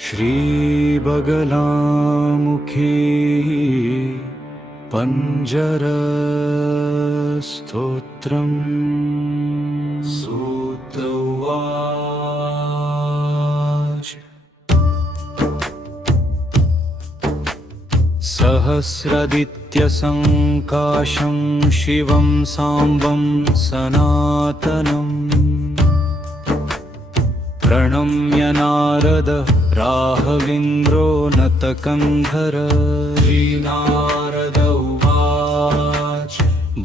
श्रीबगलामुखी पञ्जरस्तोत्रम् सूत उवाच सहस्रदित्यसङ्काशं शिवं साम्बं सनातनम् प्रणम्य नारद राहवेन्द्रो नतकन्धर श्रीनारद उवाच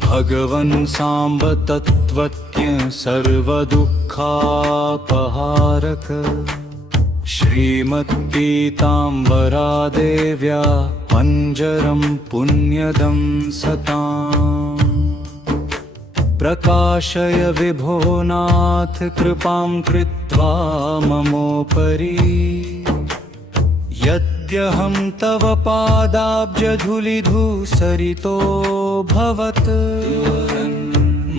भगवन् साम्ब तत्त्वज्ञ सर्वदुःखापहारक श्रीमत्पीताम्बरा देव्या पञ्जरं पुण्यदं सताम् प्रकाशय विभो नाथ कृपां कृत्वा ममोपरि यद्यहं तव पादाब्जधूलिधूसरितोऽभवत्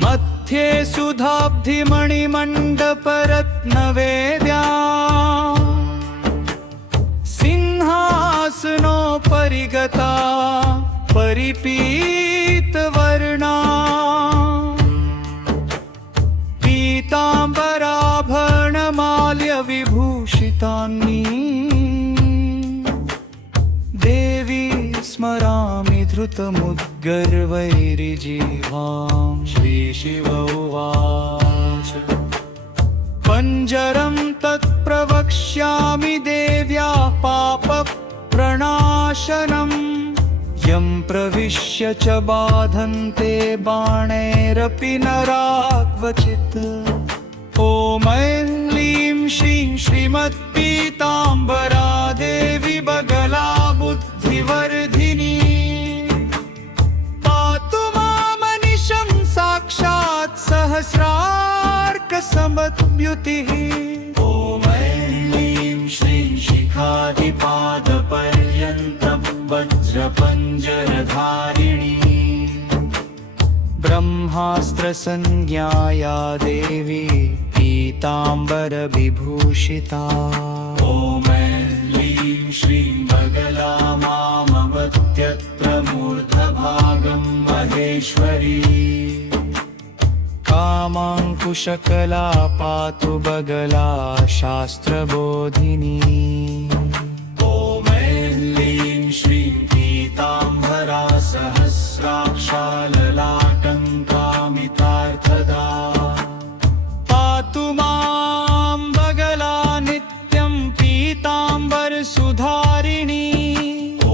मध्ये सुधाब्धिमणिमण्डपरत्नवेद्या सिंहासनोपरि गता परिपीतवर्णा पीताम्बराभरणमाल्यविभूषितानि देवी स्मरामि धृतमुद्गर्वैर्जिह्वां श्रीशिव उवाच पञ्जरं तत्प्रवक्ष्यामि देव्या पापप्रणाशनम् यं प्रविश्य च बाधन्ते बाणैरपि नरा क्वचित् ॐ ऐं श्रीं श्रीमत्पीताम्बरा देवी बगला बुद्धिवर्धिनी पातु मामनिशं साक्षात् सहस्रार्कसमद्युतिः ॐ ऐं श्रीं शिखादिपादपर्यन्तं वज्रपञ्जरधारिणी ब्रह्मास्त्रसंज्ञाया देवी पीताम्बरविभूषिता ॐ ऐं श्रीं बगला मामवत्यत्र मूर्धभागं महेश्वरी कामाङ्कुशकला पातु बगला शास्त्रबोधिनी श्रीं पीताम्बरा सहस्राक्षाललाटङ्कामितार्थदा पातु मां बगला नित्यं पीताम्बरसुधारिणी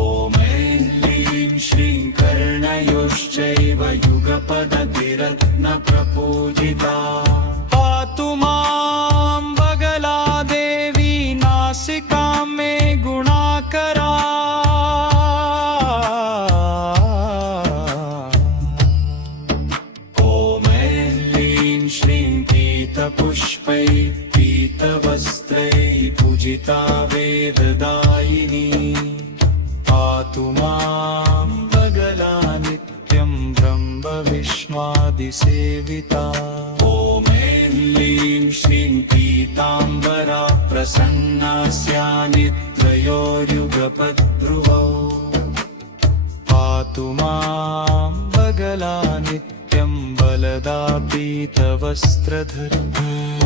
ॐ ऐं श्रीं कर्णयोश्चैव युगपदतिरत्नप्रपूजिता पातु मां बगला देवी नासिकां मे गुणाकरा पुष्पै पीतवस्त्रै पूजिता वेददायिनी पातु मां बगला नित्यं ब्रह्मविष्णुआदिसेविता ॐ ऐं श्रीं पीताम्बरा प्रसन्नास्या निद्रयोर्युगपद्ध्रुवौ पातु मां बगला नित्यं बलदा पीतवस्त्रधर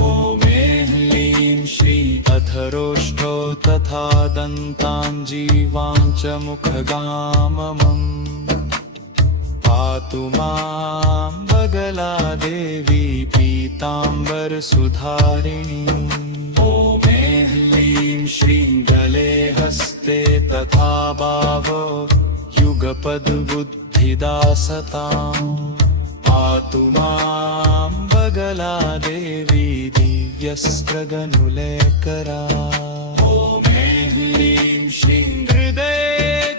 ॐ ऐं श्रीं अधरोष्ठौ तथा दन्ताञ्जीवां च मुखगाममम् पातु मां बगला देवी पीताम्बरसुधारिणी ॐ ऐं श्रीं गले हस्ते तथा बाहौ युगपद्बुद्धिदा सताम् पातु मां बगला देवी दिव्यस्त्रगनुलेकरा ॐ ऐं श्रीं हृदये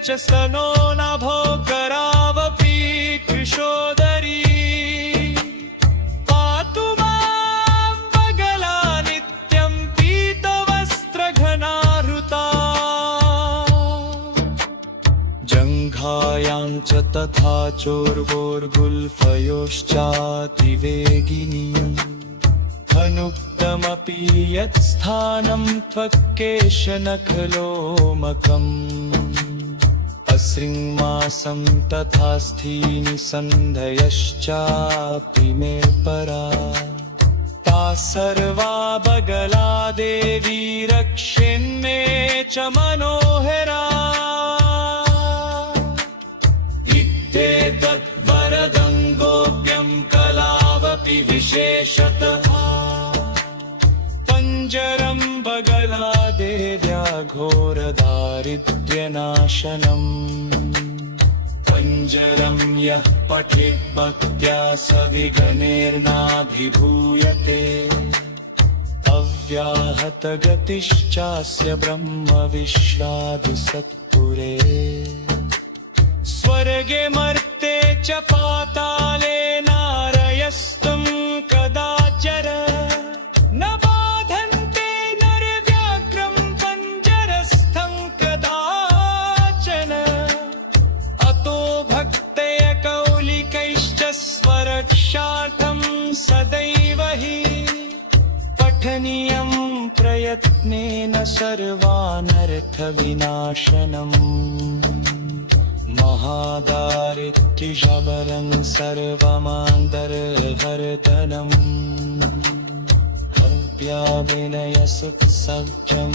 च सनो नभो करावपि कृशोदरी पातु मां बगला नित्यं पीतवस्त्रघनाहृता जङ्घायां च तथा चोर्वोर्गुल्फयोश्चातिवेगिनी धनुः विशिष्टमपि यत्स्थानं त्वक्केशनखलोमकम् अश्रिङ्मासं तथा स्थीनि सन्धयश्चापि मे परा ता सर्वा बगला देवी रक्षेन्मे च मनोहरा इत्येतत् वरदं गोप्यं कलावपि विशेषतः पञ्जरं बगला देव्या घोरदारिद्र्यनाशनम् पञ्जरं यः पठेत् भक्त्या स विघ्नेर्नाभिभूयते अव्याहतगतिश्चास्य ब्रह्मविश्वादिसत्पुरे स्वर्गे मर्ते च पाताले नारयस्तुं कदाचर न बाधन्ते नरव्याघ्रं पञ्जरस्थं कदाचन अतो भक्तय कौलिकैश्च स्वरक्षार्थं सदैव हि पठनीयं प्रयत्नेन सर्वानर्थविनाशनम् महादारिद्र्यशबरं सर्वमान्तर्हर्तनम् अव्याविनयसुत्सज्जं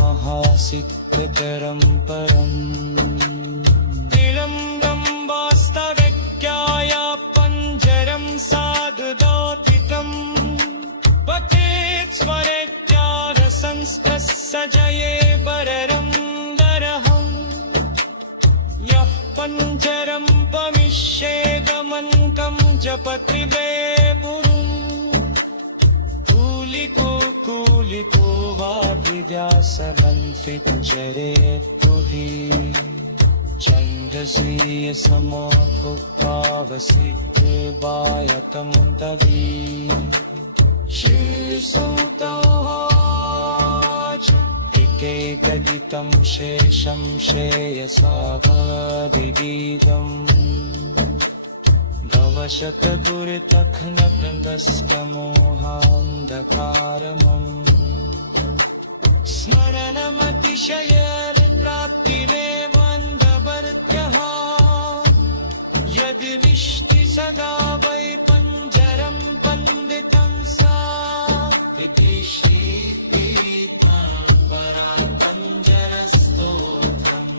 महासिद्धकरं परम् तिलम्बं वास्तविक्याया पञ्जरं साधुदौतिकम् पठेत् स्वरेत्यागसंस्तस्य जये बररं दरहम् यः पञ्जरं पमिष्येदमन्तं जपत्रिवे पुरुं कूलिको वा विद्यासमन्वितचरेत्तु हि छन्दसि समोत्थुक्तावसिद्धेवायतं तदी श्रीसूतोवाच एकैकगीतं शेषं श्रेयसावधिगीतम् भवशतगुरुतखनगङ्गस्तमोहान्धकारमम् स्मरणमतिशयप्राप्तिरेवन्धवर्त्यः यदि विष्टि सदा वै पञ्जरं वन्दितं सा इति श्रीपीताम्बरा पञ्जरस्तोत्रम्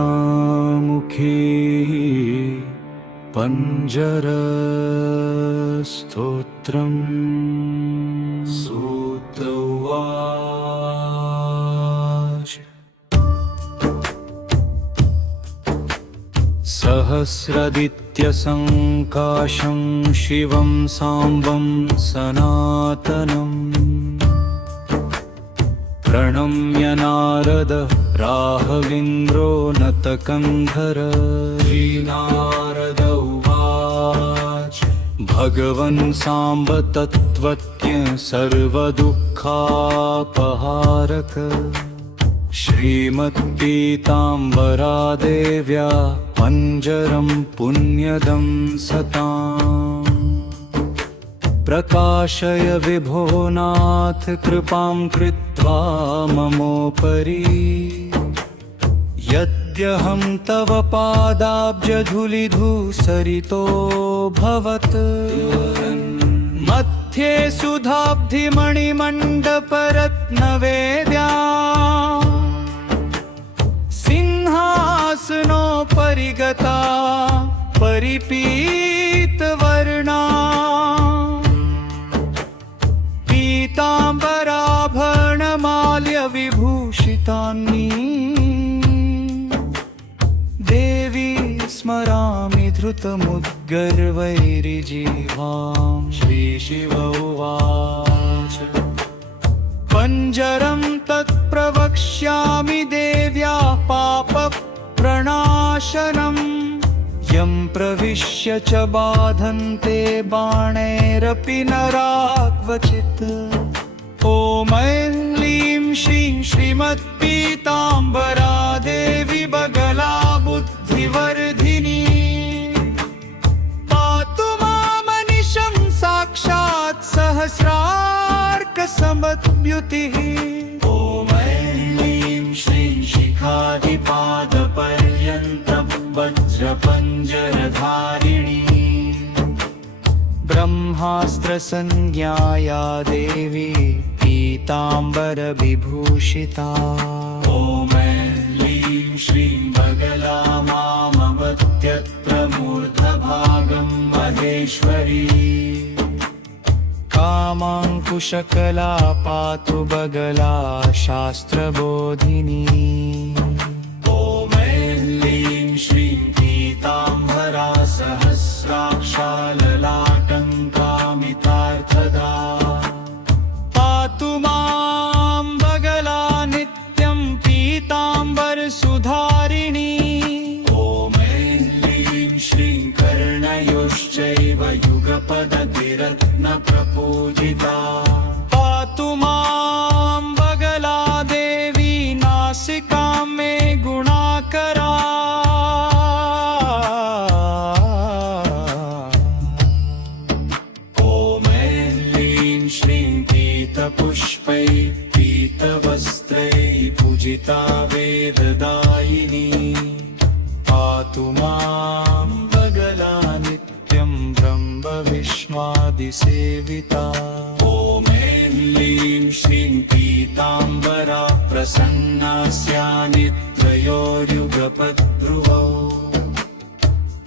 श्रीबगलामुखी पञ्जरस्तोत्रम् सूत उवाच सहस्रदित्यसङ्काशं शिवं साम्बं सनातनम् प्रणम्य नारद राहवेन्द्रो नतकन्धर श्रीनारद उवाच भगवन् साम्ब तत्त्वज्ञ सर्वदुःखापहारक श्रीमत्पीताम्बरा देव्या पञ्जरं पुण्यदं सताम् प्रकाशय विभो नाथ कृपां कृत्वा ममोपरि यद्यहं तव पादाब्जधूलिधूसरितो भवत् मध्ये सुधाब्धिमणिमण्डपरत्नवेद्या सिंहासनोपरि गता परिपीतवर्णा पीताम्बराभरणमाल्यविभूषितानि देवी स्मरामि धृतमुद्गर्वैर्जिह्वां श्रीशिव उवाच पञ्जरं तत्प्रवक्ष्यामि देव्या पापप्रणाशनम् यं प्रविश्य च बाधन्ते बाणैरपि नरा क्वचित् ॐ ऐं ह्लीं श्रीं श्रीमत्पीताम्बरा देवी बगला बुद्धिवर्धिनी सहस्रार्कसमद्युतिः ॐ ऐं ह्रीं श्रीं शिखादिपादपर्यन्तं वज्रपञ्जरधारिणी ब्रह्मास्त्रसंज्ञाया देवी पीताम्बरविभूषिता ॐ ऐं ह्रीं श्रीं बगला मामवत्यत्र मूर्धभागं महेश्वरी कामाङ्कुशकला पातु बगला शास्त्रबोधिनी ॐ ऐं ह्रीं श्रीं पीताम्बरा सहस्राक्षा ललाटङ्कामितार्थदा पातु मां बगला नित्यं पीताम्बरसुधारिणी ॐ ऐं ह्रीं श्रीं कर्णयोश्चैव युगपदतिरत्नप्रपूजिता पातु मां बगला देवी नासिकां मे गुणाकरा पुष्पै पीतवस्त्रै पूजिता वेददायिनी पातु मां बगला नित्यं ब्रह्मविष्णुआदिसेविता ॐ ऐं ह्रीं श्रीं पीताम्बरा प्रसन्नास्या नित्रयोर्युगपद्ध्रुवौ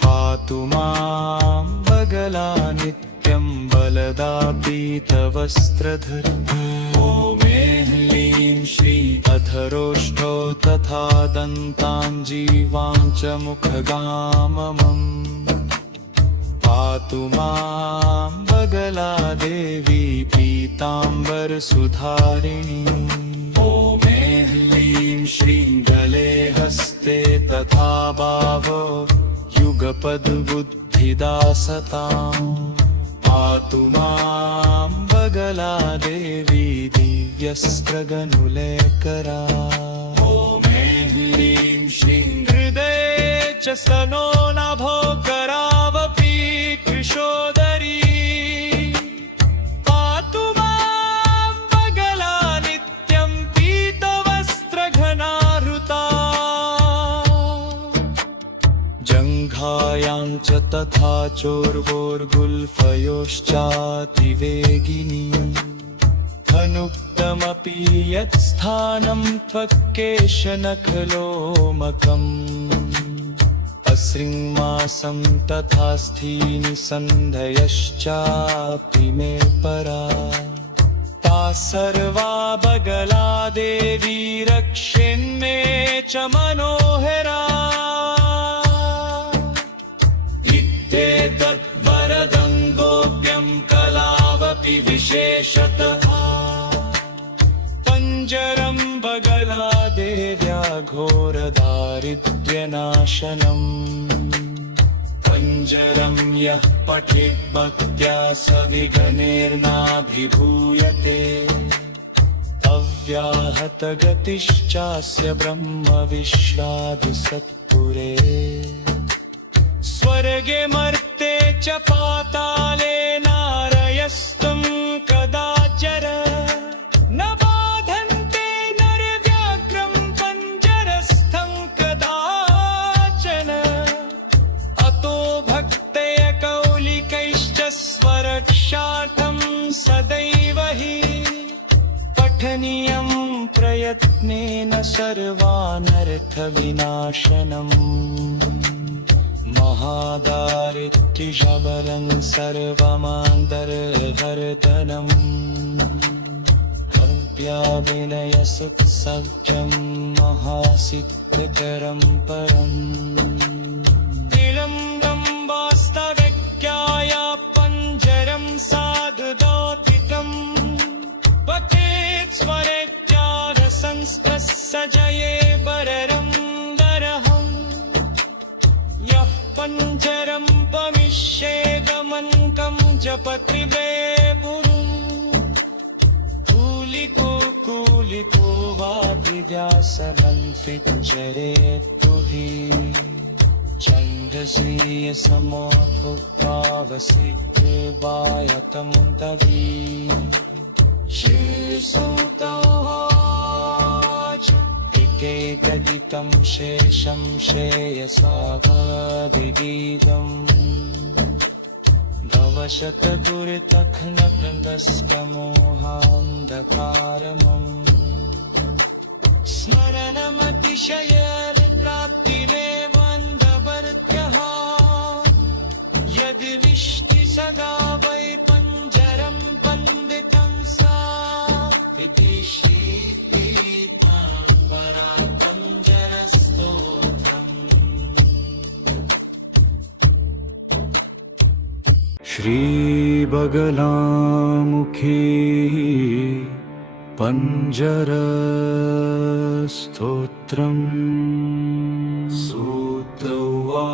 पातु मां बगला नित्यं बलदा पीतवस्त्रधर ॐ ऐं ह्रीं श्रीं अधरोष्ठौ तथा दन्ताञ्जीवां च मुखगाममम् पातु मां बगला देवी पीताम्बरसुधारिणी ॐ ऐं ह्रीं श्रीं गले हस्ते तथा बाहौ युगपद्बुद्धिदा सताम् पातु मां बगला देवी दिव्यस्त्रगनुलेकरा ॐ ऐं ह्रीं श्रीं हृदये च स्तनो नाभो करावपि कृशोदरी पातु मां बगला नित्यं पीतवस्त्रघनाहृता जङ्घायां च तथा चोर्वोर्गुल्फयोश्चातिवेगिनी धनुक्तमपि यत्स्थानं त्वक्केशनखलोमकम् अश्रिङ्मासं तथा स्थीनि सन्धयश्चापि मे परा ता सर्वा बगला देवी रक्षेन्मे च मनोहरा तद्वरदं गोप्यं कलावपि विशेषतः पञ्जरं बगला देव्या घोरदारिद्र्यनाशनम् पञ्जरं यः पठेत् भक्त्या स विघ्नेर्नाभिभूयते अव्याहतगतिश्चास्य ब्रह्मविश्रादिसत्पुरे स्वर्गे मर्ते च पाताले नारयस्तं कदाचर न बाधन्ते नरव्याघ्रं पञ्जरस्थं कदाचन अतो भक्तय कौलिकैश्च स्वरक्षार्थं सदैव हि पठनीयं प्रयत्नेन सर्वानर्थविनाशनम् महादारिद्र्यशबरं सर्वमान्तर्हर्दनम् अव्याविनयसुत्सज्जं महासिद्धकरं परम् तिलम्बं वास्तवज्ञाया पञ्जरं साधुदौतिकम् पठेत् स्वरेत्यादसंस्तस्सजये बररं दरहम् यः पञ्जरं पमिष्येदमन्तं जपत्रिवे कूलिको वा दिव्यासमन्त्रिञ्जरेत्तु हि चन्द्रसीय समोत्थुक्तावसिद्धबायतमुदवी श्रीसुतोवाच इत्येतदितं शेषं श्रेयसा भवदिदीदम् भवशतगुरुतखनगन्दस्कमोहान्धकारमम् स्मरणमतिशयप्राप्तिमेव बन्धवर्त्यः यदि विष्टि सदा वै पञ्जरं वन्दितं सा इति श्रीपीताम्बरा पञ्जरस्तोत्रम्। श्रीबगलामुखी पञ्जरस्तोत्रम्। सूत उवाच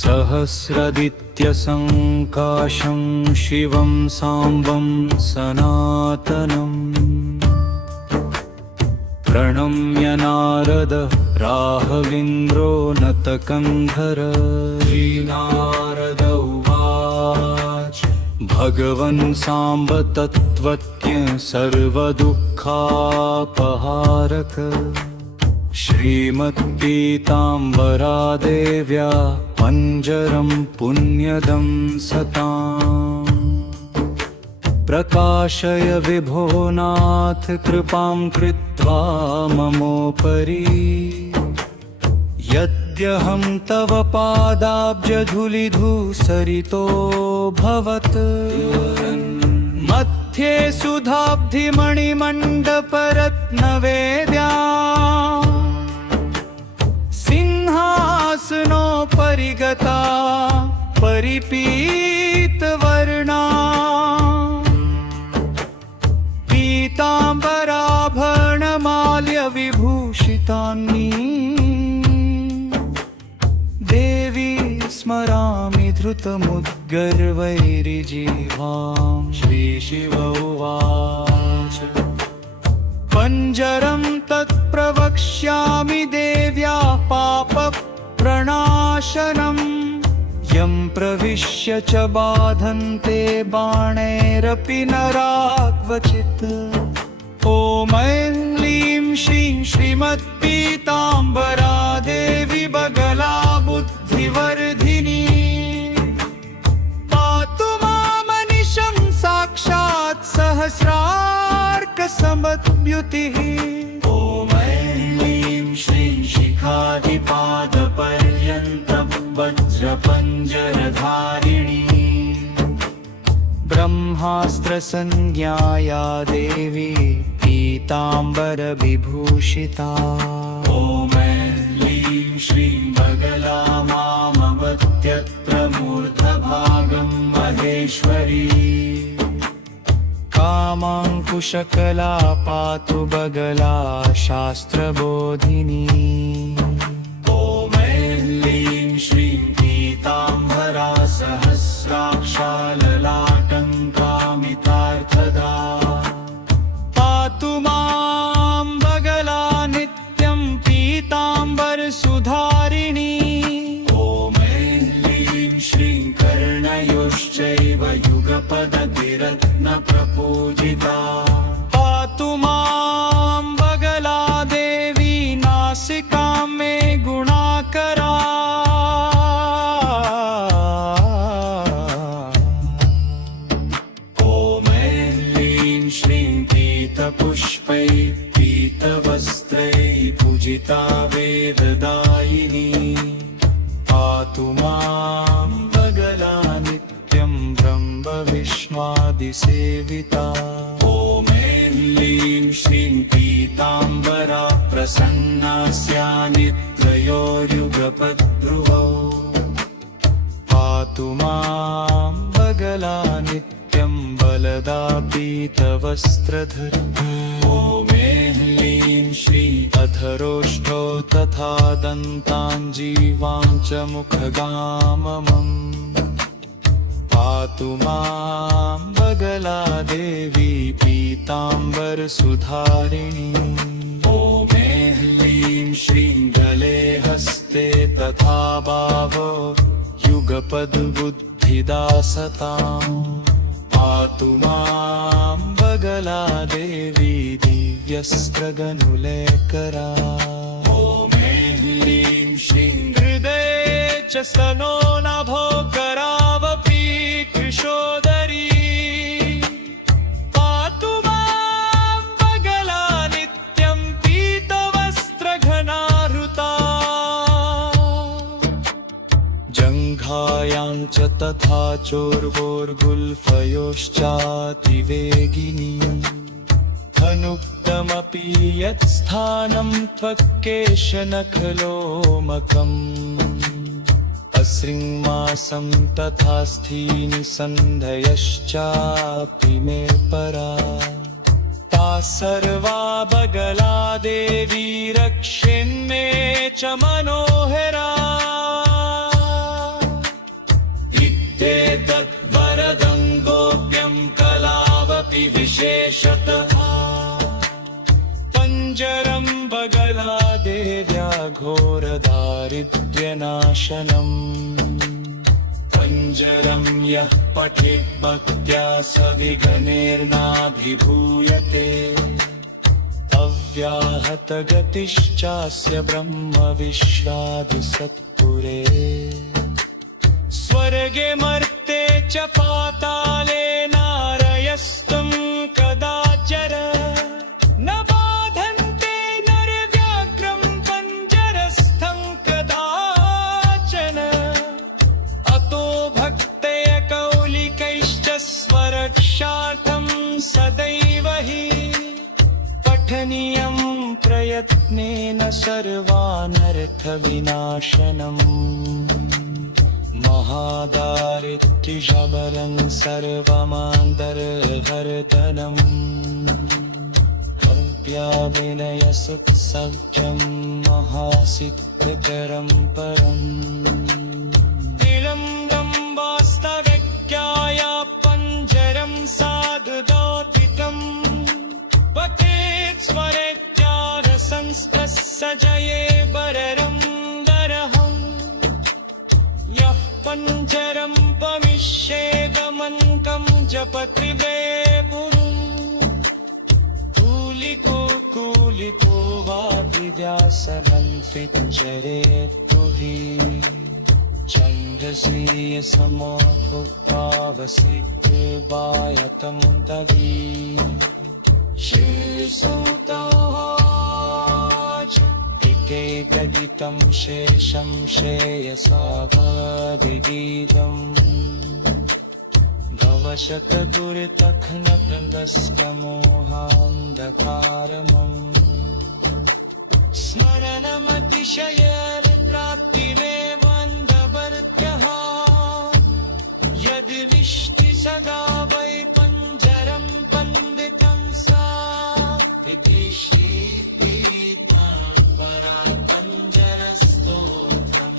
सहस्रदित्यसङ्काशं शिवं साम्बं सनातनम् प्रणम्य नारद राहवेन्द्रो नतकन्धर। श्रीनारद उवाच भगवन् साम्ब तत्त्वज्ञ सर्वदुःखापहारक श्रीमत्पीताम्बरा देव्या पञ्जरं पुण्यदं सताम् प्रकाशय विभो नाथ कृपां कृत्वा ममोपरि यद्यहं तव पादाब्जधूलिधूसरितो भवत् मध्ये सुधाब्धिमणिमण्डपरत्नवेद्या सिंहासनोपरि गता परिपीतवर्णा पीताम्बराभरणमाल्यविभूषितानि देवी स्मरामि धृतमुद्गर्वैरिजीवां। श्रीशिव उवाच पञ्जरं तत्प्रवक्ष्यामि देव्या पापप्रणाशनम् यं प्रविश्य च बाधन्ते बाणैरपि नरा क्वचित्। ॐ ऐं ह्लीं श्रीं श्रीमत्पीताम्बरा देवी बगला बुद्धिवर्धिनी पातु मामनिशं साक्षात् सहस्रार्कसमद्युतिः। ॐ ऐं ह्लीं श्रीं शिखादिपादपर्यन्तं वज्रपञ्जरधारिणी ब्रह्मास्त्रसंज्ञाया देवी पीताम्बरविभूषिता। ॐ ऐं ह्लीं श्रीं बगला मामवत्यत्र मूर्धभागं महेश्वरी कामाङ्कुशकला पातु बगला शास्त्रबोधिनी। ॐ ऐं ह्लीं श्रीं पीताम्बरा सहस्राक्षाललाटङ्कामितार्थदा पातु मां बगला नित्यं पीताम्बरसुधारिणी। ॐ ऐं ह्लीं श्रीं कर्णयोश्चैव युगपदतिरत्नप्रपूजिता पातु मां बगला देवी नासिकां मे गुणाकरा। पुष्पै पीतवस्त्रै पूजिता वेददायिनी पातु मां बगला नित्यं ब्रह्मविष्णुआदिसेविता। ॐ ऐं ह्लीं श्रीं पीताम्बरा प्रसन्नास्या नित्रयोर्युगपद्ध्रुवौ पातु मां बगला नित्यं बलदा पीतवस्त्रधर। ॐ ऐं ह्लीं श्रीं अधरोष्ठौ तथा दन्ताञ्जीवां च मुखगाममम् पातु मां बगला देवी पीताम्बरसुधारिणी ॐ ह्लीं श्रीं गले हस्ते तथा बाहो युगपद्बुद्धिदा सताम् पातु मां बगला देवी दिव्यस्त्रगनुलेकरा ॐ ह्लीं श्रीं हृदये च स्तनो नभो करावपि कृशोदरी पातु मां बगला नित्यं पीतवस्त्रघनाहृता जङ्घायां च तथा चोर्वोर्गुल्फयोश्चातिवेगिनी अनुक्तमपि यत्स्थानं त्वक्केशनखलोमकम् अश्रिङ्मासं तथा स्थीनि सन्धयश्चापि मे परा ता सर्वा बगला देवी रक्षेन्मे च मनोहरा इत्येतत् वरदं गोप्यं कलावपि विशेषतः पञ्जरं बगला देव्या घोरदारिद्र्यनाशनम् पञ्जरं यः पठेत् भक्त्या स विघ्नेर्नाभिभूयते अव्याहतगतिश्चास्य ब्रह्मविश्रादिसत्पुरे स्वर्गे मर्ते च पाताले नारयस्तं कदाचर न बाधन्ते नरव्याघ्रं पञ्जरस्थं कदाचन अतो भक्तय कौलिकैश्च स्वरक्षार्थं सदैव हि पठनीयं प्रयत्नेन सर्वानर्थविनाशनम् महादारिद्र्यशबरं सर्वमान्तर्हर्दनम् अव्याविनयसुत्सव्यं महासिद्धकरं परम् तिलम्बं वास्तविक्याय पञ्जरं साधुदौतिकम् पठेत् स्वरेत्यारसंस्तस्य जये बररं दरहम् यः पञ्जरं पमिष्येदमन्तं जपत्रिवे पुरुं कूलिको वादिव्यासमन्त्रिञ्जरेत्तु हि चन्द्रश्रीयसमोद्भुक्तावसिद्धे वायतमुदवी श्रीसुतोवाच एकैकगीतं शेषं श्रेयसावधिगीतम् भवशतगुरुतखनगङ्गस्तमोहान्धकारमम् स्मरणमतिशयप्राप्तिमेव वन्दवर्त्यः यद्विष्टिसदा वै पञ्जरं वन्दितं सा इति श्रीपीताम्बरा पञ्जरस्तोत्रम्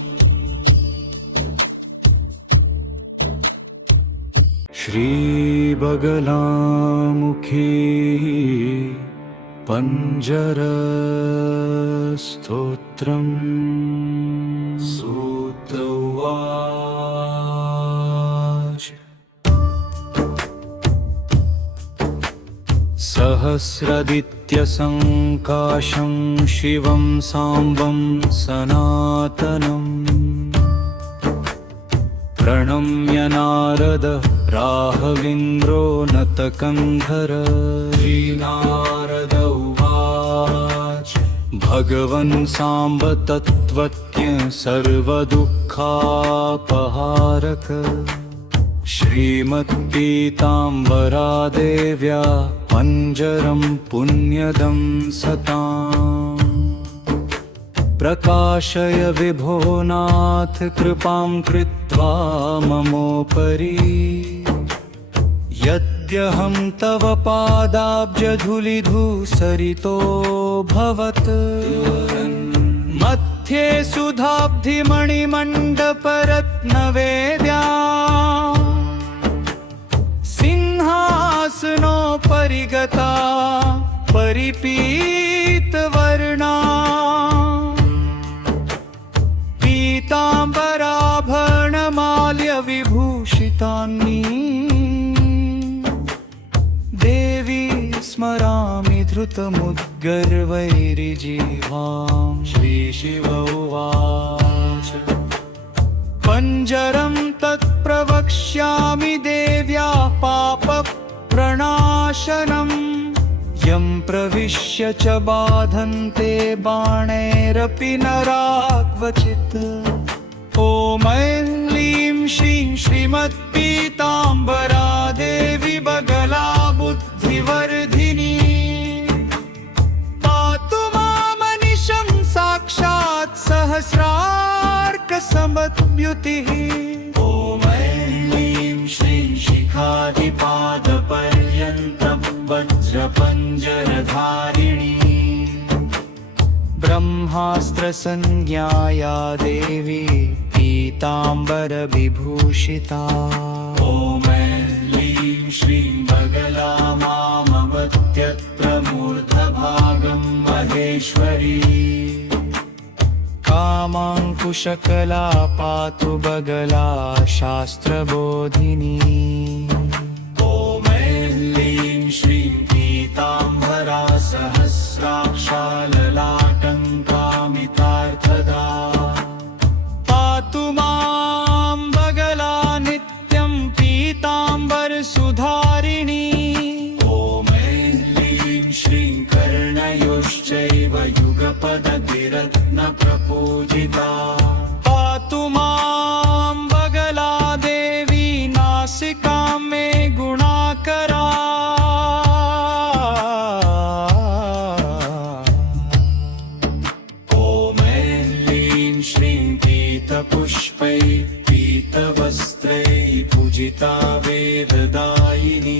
श्रीबगलामुखी पञ्जरस्तोत्रम् सूत उवाच सहस्रदित्यसङ्काशं शिवं साम्बं सनातनम् प्रणम्य नारद राहवेन्द्रो नतकन्धर श्रीनारद उवाच भगवन् साम्ब तत्त्वज्ञ सर्वदुःखापहारक श्रीमत्पीताम्बरा देव्या पञ्जरं पुण्यदं सताम् प्रकाशय विभो नाथ कृपां कृत्वा ममोपरि यद्यहं तव पादाब्जधूलिधूसरितोऽभवत् मध्ये सुधाब्धिमणिमण्डपरत्नवेद्या सिंहासनोपरि परिगता परिपीतवर्णा पीताम्बराभरणमाल्यविभूषितानि देवी स्मरामि धृतमुद्गर्वैरिजीवां श्रीशिव उवाच पञ्जरं तत्प्रवक्ष्यामि देव्या पापप्रणाशनम् यं प्रविश्य च बाधन्ते बाणैरपि नरा क्वचित् ॐ ऐं ह्लीं श्रीं श्रीमत्पीताम्बरा देवी बगला बुद्धिवर्धिनी पातु मामनिशं साक्षात् सहस्रार्कसमद्युतिः ॐ ऐं ह्लीं श्रीं शिखादिपादपर्यन्तं वज्रपञ्जरधारिणी ब्रह्मास्त्रसंज्ञाया देवी पीताम्बरविभूषिता ॐ ऐं ह्लीं श्रीं बगला मामवत्यत्र मूर्धभागं महेश्वरी कामाङ्कुशकला पातु बगला शास्त्रबोधिनी ॐ ऐं ह्लीं श्रीं पीताम्बरा सहस्राक्षा ललाटङ्कामितार्थदा पातु मां बगला नित्यं पीताम्बरसुधारिणी ॐ ऐं ह्लीं श्रीं कर्णयोश्चैव युगपदतिरत्नप्रपूजिता पातु मां बगला देवी नासिकां मे गुणाकरा पुष्पै पीतवस्त्रै पूजिता वेददायिनी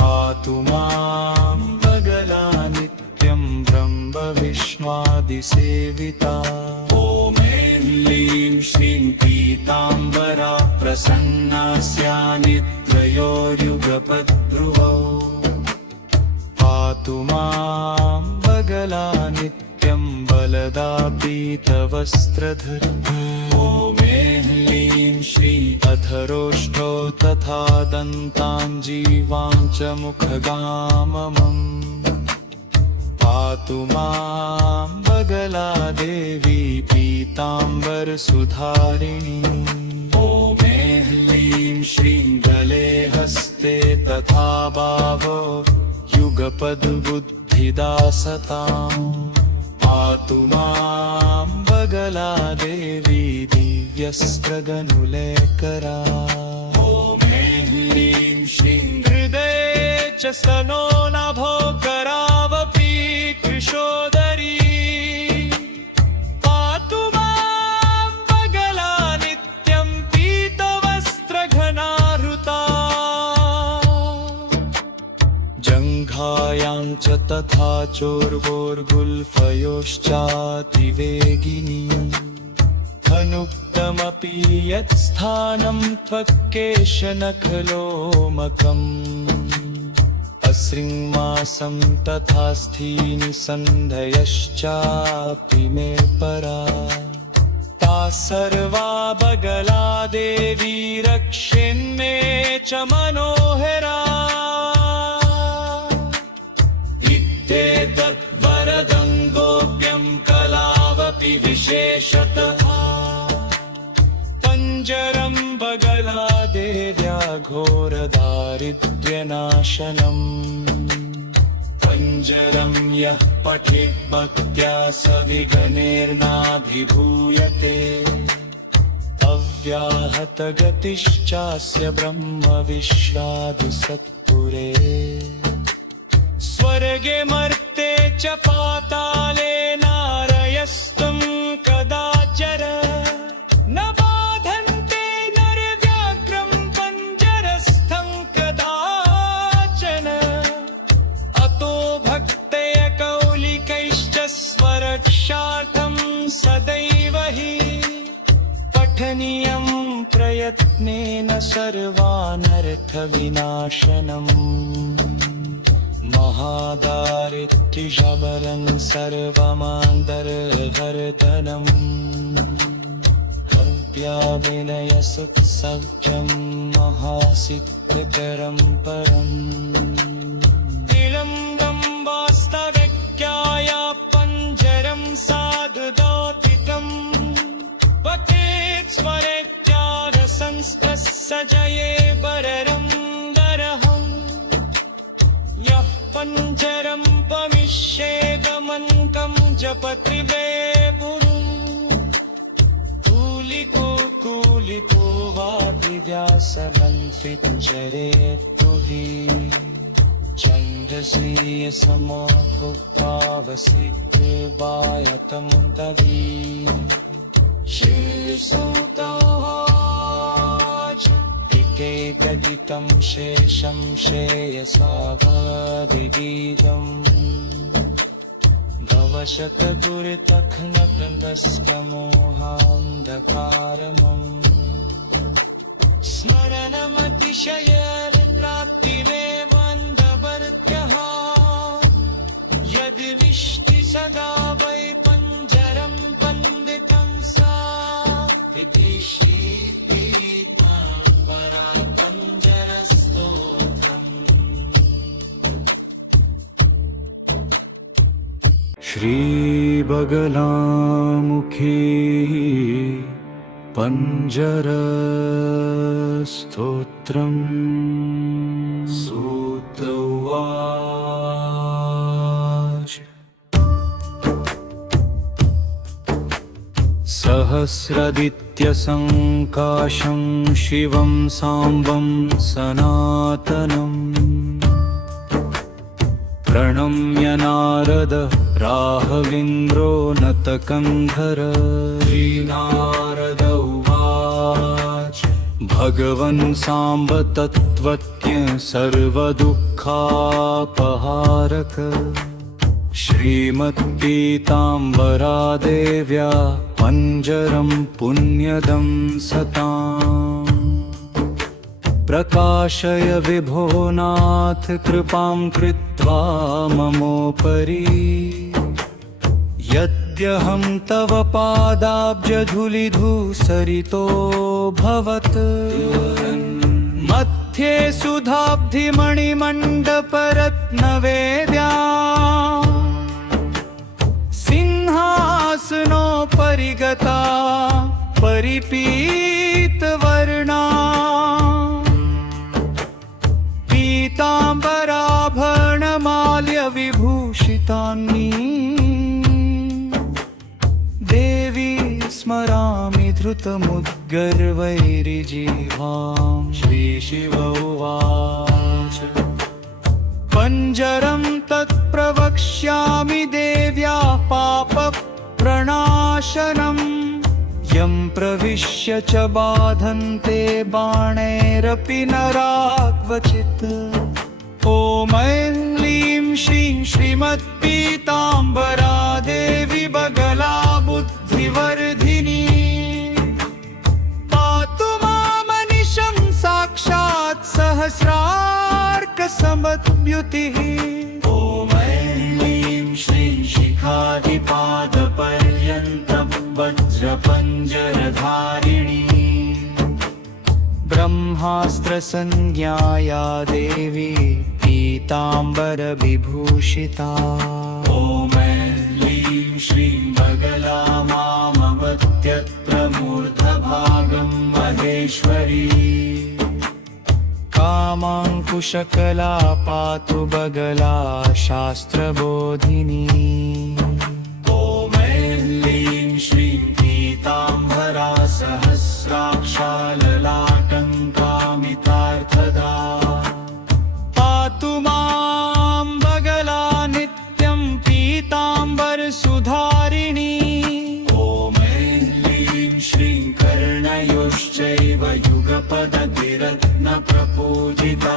पातु मां बगला नित्यं ब्रह्मविष्णुआदिसेविता ॐ ऐं ह्लीं श्रीं पीताम्बरा प्रसन्ना स्यानित्रयोर्युगपद्भ्रुवौ पातु मां बगला नित्यं बलदा पीतवस्त्रधरी ॐ ऐं ह्लीं श्रीं अधरोष्ठौ तथा दन्ताञ्जीवां च मुखगाममम् पातु मां बगला देवी पीताम्बरसुधारिणी ॐ ऐं ह्लीं श्रीं गले हस्ते तथा बाहौ युगपद्बुद्धिदा सताम् पातु मां बगला देवी दिव्यस्त्रगनुलेकरा ॐ ऐं ह्लीं श्रीं हृदये च स्तनो नभो करावपि कृशोदरी पातु मां बगला नित्यं पीतवस्त्रघनाहृता जङ्घायां च तथा चोर्वोर्गुल्फयोश्चातिवेगिनी धनुक्तमपि यत्स्थानं त्वक्केशनखलोमकम् अश्रिङ्मासं तथा स्थीनि सन्धयश्चापि मे परा ता सर्वा बगला देवी रक्षेन्मे च मनोहरा इत्येतद्वरदं गोप्यं कलावपि विशेषतः पञ्जरं बगला देव्या घोरदारिद्र्यनाशनम् पञ्जरं यः पठेत् भक्त्या स विघ्नेर्नाभिभूयते अव्याहतगतिश्चास्य ब्रह्मविश्वादिसत्पुरे स्वर्गे मर्ते च पाताले नारयस्तं कदाचर न बाधन्ते नरव्याघ्रं पञ्जरस्थं कदाचन अतो भक्तय कौलिकैश्च स्वरक्षार्थं सदैव हि पठनीयं प्रयत्नेन सर्वानर्थविनाशनम् महादारिद्र्यशबरं सर्वमान्तर्हर्तनम् विनयसुत्सज्जं महासिद्धकरं परम् तिलङ्गं वास्तविक्याय पञ्जरं साधुदौतिकम् पठेत् स्वरेत्यागसंस्पृश्य जये बररं दरहम् यः पञ्जरं पमिष्येदमन्तं जपत्रिवे पुरुम् कूलिपुवादिव्यासमन्त्रितचरेत्तु हि चन्द्रश्रियसमोद्भुक्तावसिद्धिर्वायतं तवी श्रीसुतोवाच टिकेतदितं शेषं श्रेयसावधिगीतम् भवशतगुरुतख्नकृन्दस्कमोहान्धकारमम् स्मरणमतिशयप्राप्तिमेवन्धवर्त्यः यद्विष्टि सदा वै पञ्जरं वन्दितं सा इति श्रीपीताम्बरा पञ्जरस्तोत्रम् श्रीबगलामुखी पञ्जरस्तोत्रम् सूत उवाच सहस्रदित्यसङ्काशं शिवं साम्बं सनातनम् प्रणम्य नारद राहवेन्द्रो नतकन्धर श्रीनारद उवाच भगवन् साम्ब तत्त्वज्ञ सर्वदुःखापहारक श्रीमत्पीताम्बरा देव्या पञ्जरं पुण्यदं सताम् प्रकाशय विभो नाथ कृपां कृत्वा ममोपरि यद्यहं तव पादाब्जधूलिधूसरितोऽभवत् मध्ये सुधाब्धिमणिमण्डपरत्नवेद्या सिंहासनोपरि गता परिपीतवर्णा पीताम्बराभरणमाल्यविभूषितानि देवी स्मरामि धृतमुद्गर्वैरिजिह्वां श्रीशिव उवाच पञ्जरं तत्प्रवक्ष्यामि देव्या पापप्रणाशनम् यं प्रविश्य च बाधन्ते बाणैरपि नरा क्वचित् ॐ ऐं ह्लीं श्रीं श्रीमत्पीताम्बरा देवी बगला बुद्धिवर्धिनी पातु मामनिशं साक्षात् सहस्रार्कसमद्युतिः ॐ ऐं ह्लीं श्रीं शिखादिपादपर्यन्तं वज्रपञ्जरधारिणी ब्रह्मास्त्रसंज्ञाया देवी पीताम्बरविभूषिता ॐ ऐं ह्लीं श्रीं बगला मामवत्यत्र मूर्धभागं महेश्वरी कामाङ्कुशकला पातु बगला शास्त्रबोधिनी श्रीं पीताम्बरा सहस्राक्षाललाटङ्कामितार्थदा पातु मां बगला नित्यं पीताम्बरसुधारिणी ॐ ऐं ह्लीं श्रीं कर्णयोश्चैव युगपदतिरत्नप्रपूजिता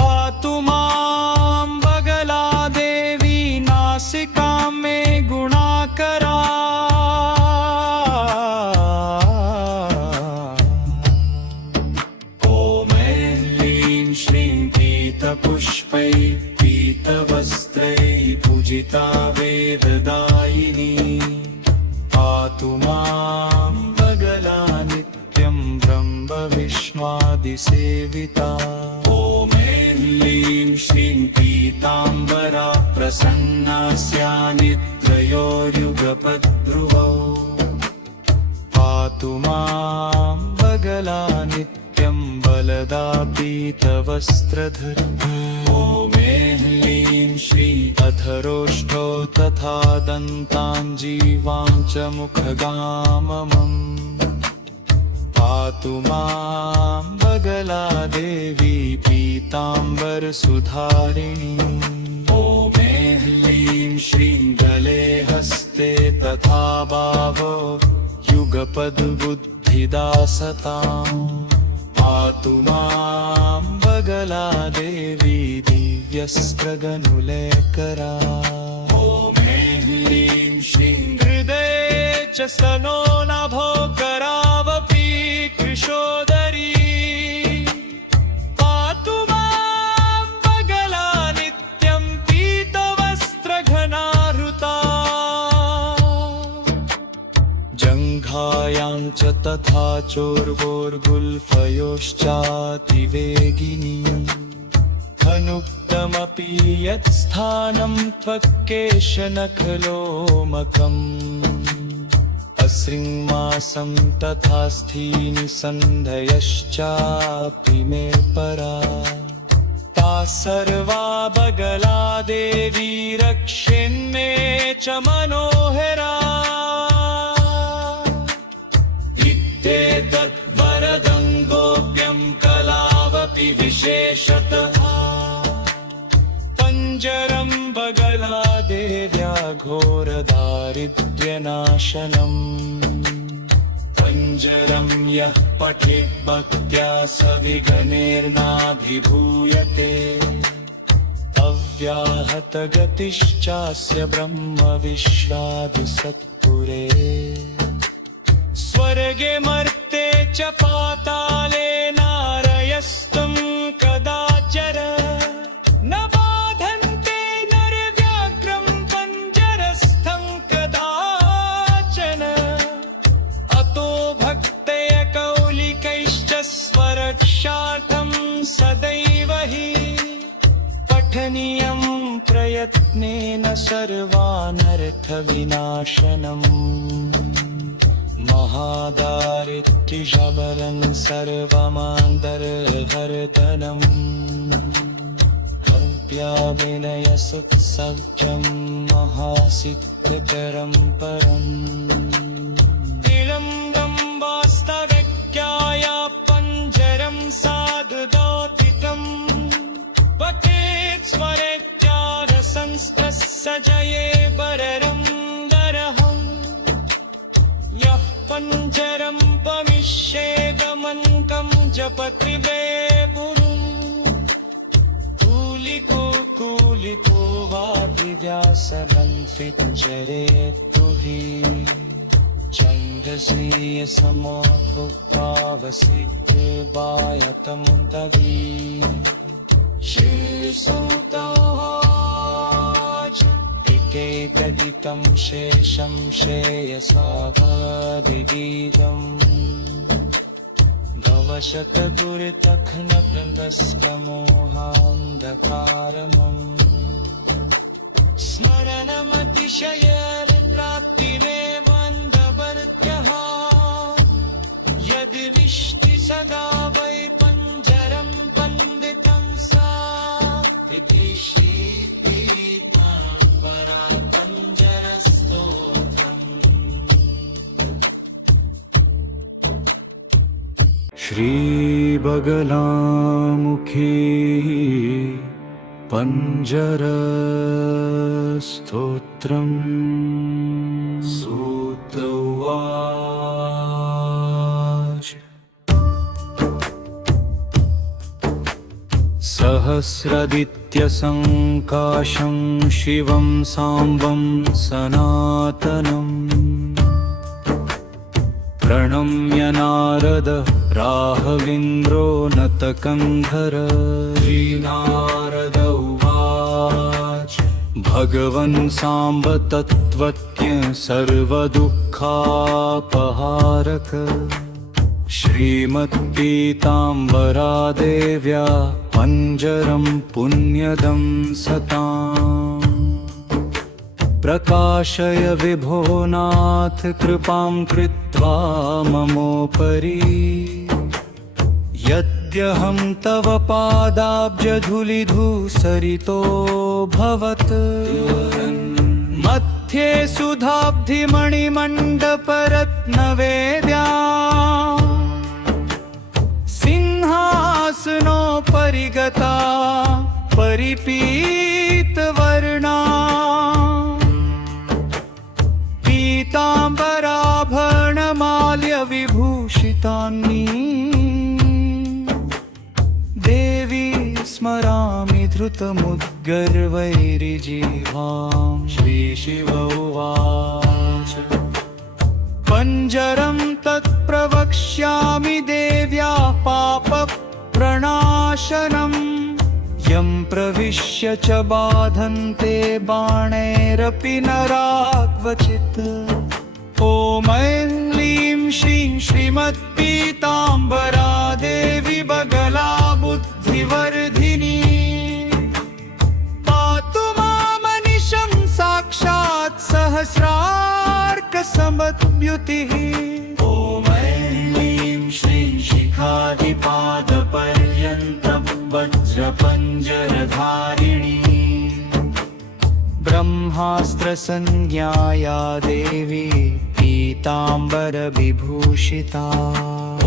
पातु मां बगला देवी नासिकां मे गुणाकरा पुष्पै पीतवर्णैः परिसेविता ॐ ह्लीं श्रीं पीताम्बरा प्रसन्नास्या निद्रयोर्युगपद्ध्रुवौ पातु मां बगला नित्यं बलदा पीतवस्त्रधर ॐ ह्लीं श्रीं अधरोष्ठौ तथा दन्ताञ्जीवां च मुखगाममम् पातु मां बगला देवी पीताम्बरसुधारिणी ॐ ह्लीं श्रीं गले हस्ते तथा बाहो युगपद्बुद्धिदा सताम् पातु मां बगला देवी दिव्यस्त्रगनुलेकरा ॐ ह्लीं श्रीं हृदये च स्तनो नभो करावपि कृशोदरी पातु मां बगला नित्यं पीतवस्त्रघनाहृता जङ्घायां च तथा चोर्वोर्गुल्फयोश्चातिवेगिनी धनुक्तमपि यत्स्थानं त्वक्केशनखलोमकम् अश्रिङ्मासं तथा स्थीनि सन्धयश्चापि मे परा ताः सर्वा बगला देवी रक्षेन्मे च मनोहरा इत्येतद्वरदं गोप्यं कलावपि विशेषतः पञ्जरं बगला देव्या घोरदारिद्र्यनाशनम् पञ्जरं यः पठेत् भक्त्या स विघ्नेर्नाभिभूयते अव्याहतगतिश्चास्य ब्रह्मविश्वादिसत्पुरे स्वर्गे मर्ते च पाताले नारयस्तुं कदाचर न बाधन्ते नरव्याघ्रं पञ्जरस्थं कदाचन अतो भक्तय कौलिकैश्च स्वरक्षार्थं सदैव हि पठनीयं प्रयत्नेन सर्वानर्थविनाशनम् महादारिद्र्यशबरं सर्वमान्तर्हर्दनम् भव्याविनयसुत्सव्यं महासिद्धकरं परम् तिलङ्गं वास्तव्याया पञ्जरं साधुदौतिकम् पठेत् स्वरेत्यागसंस्कृतस्य जये बररं दरहम् यः पञ्जरं पमिष्येदमन्कं जपत्रिवे गुरुम् कूलिको वादिव्यासबन्फिञ्जरेत्तु हि छन्दसीयसमोत्थुक्तावसिद्धे वायतं दवी श्रीसूतोवाच एकैकदितं शेषं श्रेयसावादिगीतम् भवशतगुरुतखनवृन्दस्कमोहान्धकारमम् स्मरणमतिशयप्राप्तिरेवन्दवर्त्यः यदि विष्टि सदा वै पञ्जरं वन्दितं सा इति श्रीपीताम्बरा पञ्जरस्तोत्रम् श्रीबगलामुखी पञ्जरस्तोत्रम् सूत उवाच सहस्रदित्यसङ्काशं शिवं साम्बं सनातनम् प्रणम्य नारद राहवेन्द्रो नतकन्धर श्रीनारद उवाच भगवन् साम्ब तत्त्वज्ञ सर्वदुःखापहारक श्रीमत्पीताम्बरा देव्या पञ्जरं पुण्यदं सताम् प्रकाशय विभो नाथ कृपां कृत्वा ममोपरि यद्यहं तव पादाब्जधूलिधूसरितोऽभवत् मध्ये सुधाब्धिमणिमण्डपरत्नवेद्या सिंहासनोपरि गता परिपीतवर्णा पीताम्बराभरणमाल्यविभूषितान्नी देवी स्मरामि धृतमुद्गर्वैरिजिह्वां। श्रीशिव उवाच पञ्जरं तत्प्रवक्ष्यामि देव्या पापप्रणाशनम् यं प्रविश्य च बाधन्ते बाणैरपि नरा क्वचित्। ॐ ऐं श्रीं श्रीमत्पीताम्बरा देवी बगला बुद्धिवर्धिनी पातु मामनिशं साक्षात् सहस्रार्कसमद्युतिः। ॐ ऐं श्रीं शिखादिपादपर्यन्तं वज्रपञ्जरधारिणी ब्रह्मास्त्रसंज्ञाया देवी पीताम्बरविभूषिता।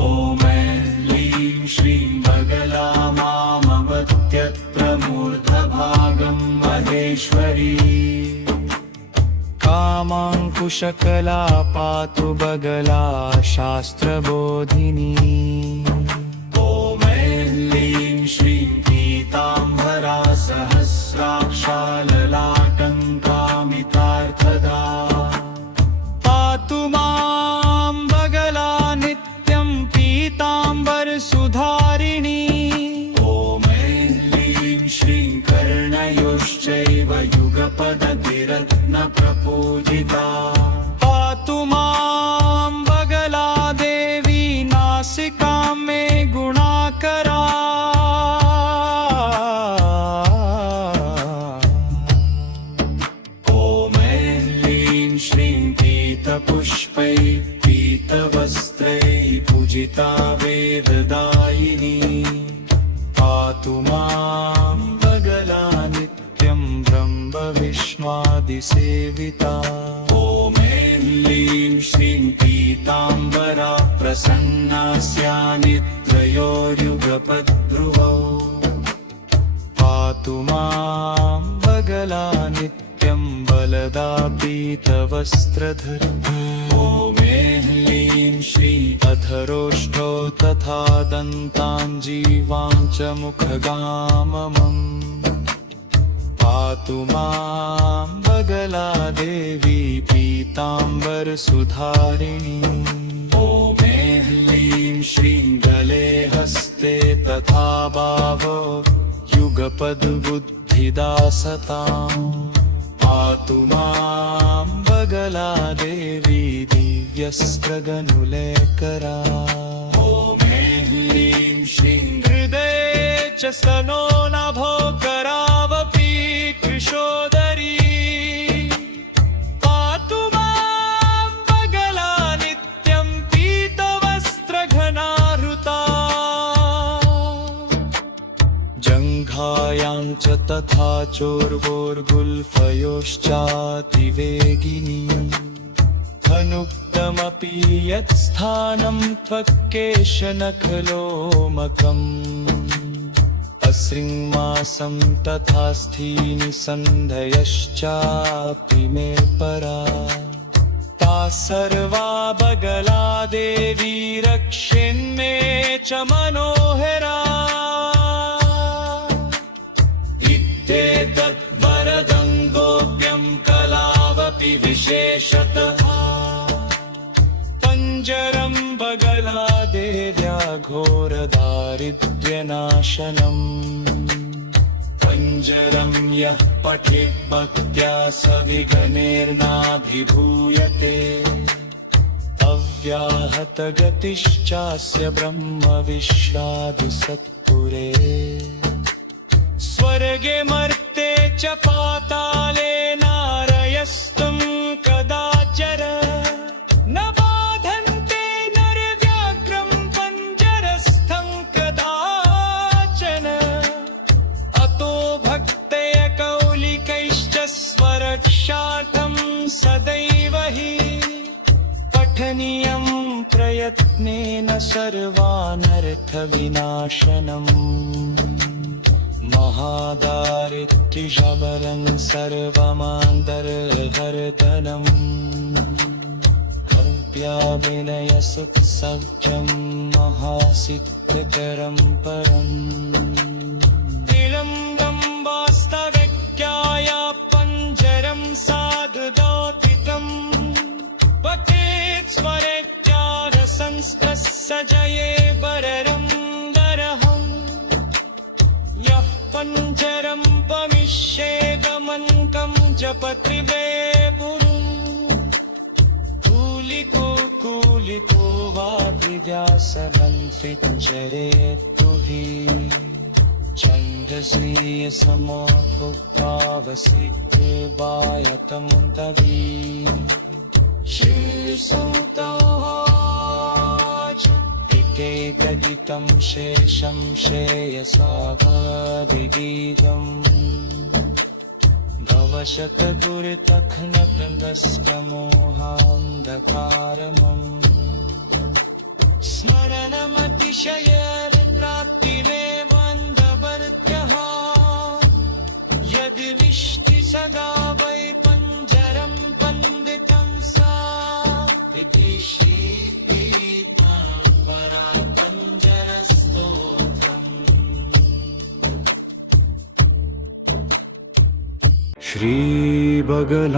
ॐ ऐं श्रीं बगला मामवत्यत्र मूर्धभागं महेश्वरी कामाङ्कुशकला पातु बगला शास्त्रबोधिनी। ॐ ऐं श्रीं पीताम्बरा सहस्राक्षाललाटङ्कामितार्थदा पातु मां बगला नित्यं पीताम्बरसुधारिणी। ॐ ऐं श्रीं कर्णयोश्चैव युगपदतिरत्नप्रपूजिता पातु मां बगला देवी नासिकां मे गुणाकरा। ॐ ऐं श्रीं पीतपुष्पैः पीतवस्त्रैः पूजिता वेददायिनी पातु मां बगला नित्यं ब्रह्मविष्णुआदिसेविता। ॐ ऐं श्रीं पीताम्बरा प्रसन्नास्यानित्रयोर्युगपद्ध्रुवौ पातु मां बगला नित्यं बलदा पीतवस्त्रधर। ॐ ऐं श्रीं अधरोष्ठौ तथा दन्ताञ्जीवां च मुखगाममम् पातु मां बगला देवी पीताम्बरसुधारिणी। ॐ ऐं श्रीं गले हस्ते तथा बाहो युगपद्बुद्धिदा सताम् पातु मां बगला देवी दिव्यस्त्रगनुलेकरा। ॐ ऐं श्रीं हृदये च स्तनो नभो करावपि कृशोदरी पातु मां बगला नित्यं पीतवस्त्रघनाहृता। जङ्घायां च तथा चोर्वोर्गुल्फयोश्चातिवेगिनी धनुक्तमपि यत्स्थानं त्वक्केशनखलोमकम् अश्रिङ्मासं तथा स्थीनि सन्धयश्चापि मे परा। ताः सर्वा बगला देवी रक्षेन्मे च मनोहरा। इत्येतद्वरदं गोप्यं कलावपि विशेषतः पञ्जरं बगला देव्या घोरदारिद्र्यनाशनम् पञ्जरं यः पठेत् भक्त्या स विघ्नेर्नाभिभूयते व्याहत गतिश्चास्य ब्रह्म विश्रादि सत्पुरे स्वर्गे मर्ते च पाताले नारयस्तुं कदाचर न बाधन्ते नरव्याघ्रं पञ्जरस्थं कदाचन अतो भक्तय कौलिकैश्च स्वरक्षार्थं सदैव हि पठनीयं प्रयत्नेन सर्वानर्थविनाशनम् महादारिद्र्यशबरं सर्वमान्तर्हर्दनम् अव्याविनयसुत्सव्यं महासिद्धकरं परम् तिलङ्गं वास्तविक्याया पञ्जरं साधुदौतिकम् पठेत् स्मरेत्यागसंस्कृतस्य जये बररं दरहम् यः पञ्जरं पमिष्येदमन्तं जपत्रिवे पुरुं कूलिको वाग्व्यासमन्वितचरेत्तु हि छन्दसीयसमोत्पुक्तावसिद्धेवायतं तवी श्रीसूतोवाच गदितं शेषं श्रेयसावधिगीतम् भवशतगुरुतखनवृन्दस्तमोहान्धकारमम् स्मरणमतिशयप्राप्तिरेवन्धवर्त्यः यदि विष्टि सदा वै पञ्जरं वन्दितं सा इति श्रीपीताम्बरा पञ्जरस्तोत्रम्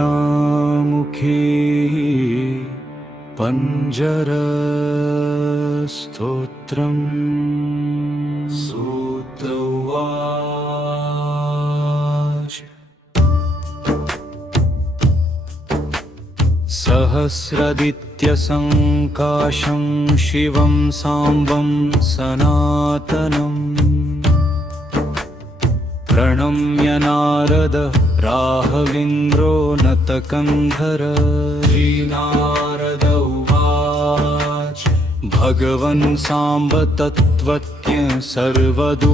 श्रीबगलामुखी पञ्जरस्तोत्रम् सूत उवाच सहस्रदित्यसङ्काशं शिवं साम्बं सनातनम् प्रणम्य नारद राहवेन्द्रो नतकन्धर श्रीनारद उवाच भगवन् साम्ब तत्त्वज्ञ सर्वदुःखापहारक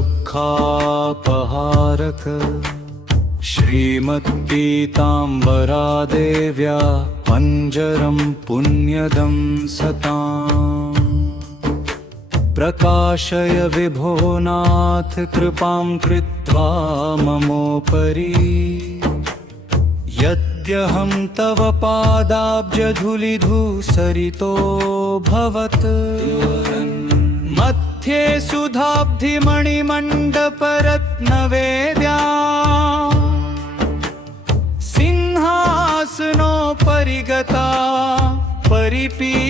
श्रीमत्पीताम्बरादेव्या पञ्जरं पुण्यदं सताम् प्रकाशय विभो नाथ कृपां कृत्वा ममोपरि यद्यहं तव पादाब्जधूलिधूसरितोऽभवत् मध्ये सुधाब्धिमणिमण्डपरत्नवेद्या सिंहासनोपरि गता परिपीतवर्णा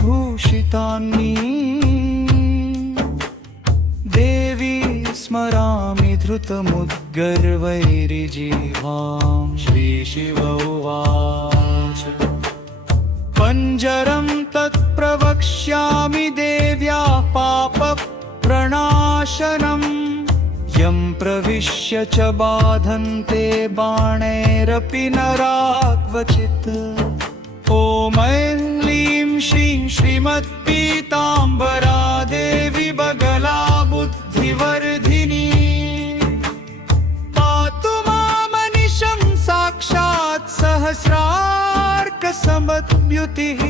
पीताम्बराभरणमाल्यविभूषितानि देवी स्मरामि धृतमुद्गर्वैर्जिह्वां श्रीशिव उवाच पञ्जरं तत्प्रवक्ष्यामि देव्या पापप्रणाशनम् यं प्रविश्य च बाधन्ते बाणैरपि नरा क्वचित् ॐ ऐं श्रीं श्रीमत्पीताम्बरा देवी बगला बुद्धिवर्धिनी पातु मामनिशं साक्षात् सहस्रार्कसमद्युतिः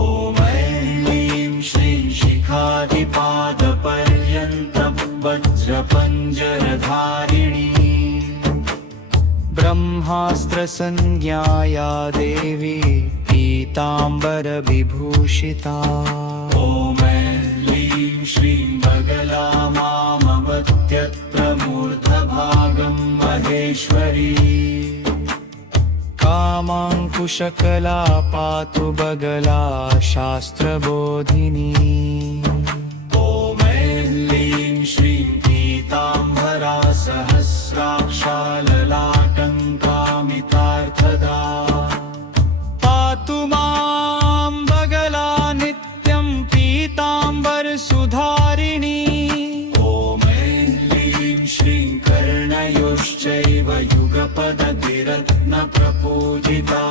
ॐ ऐं श्रीं शिखादिपादपर्यन्तं वज्रपञ्जरधारिणी ब्रह्मास्त्रसंज्ञाया देवी पीताम्बरविभूषिता ॐ ऐं श्रीं बगला मामवत्यत्र मूर्धभागं महेश्वरी कामाङ्कुशकला पातु बगला शास्त्रबोधिनी ॐ ऐं श्रीं पीताम्बरा सहस्राक्षा युगपदतिरत्नप्रपूजिता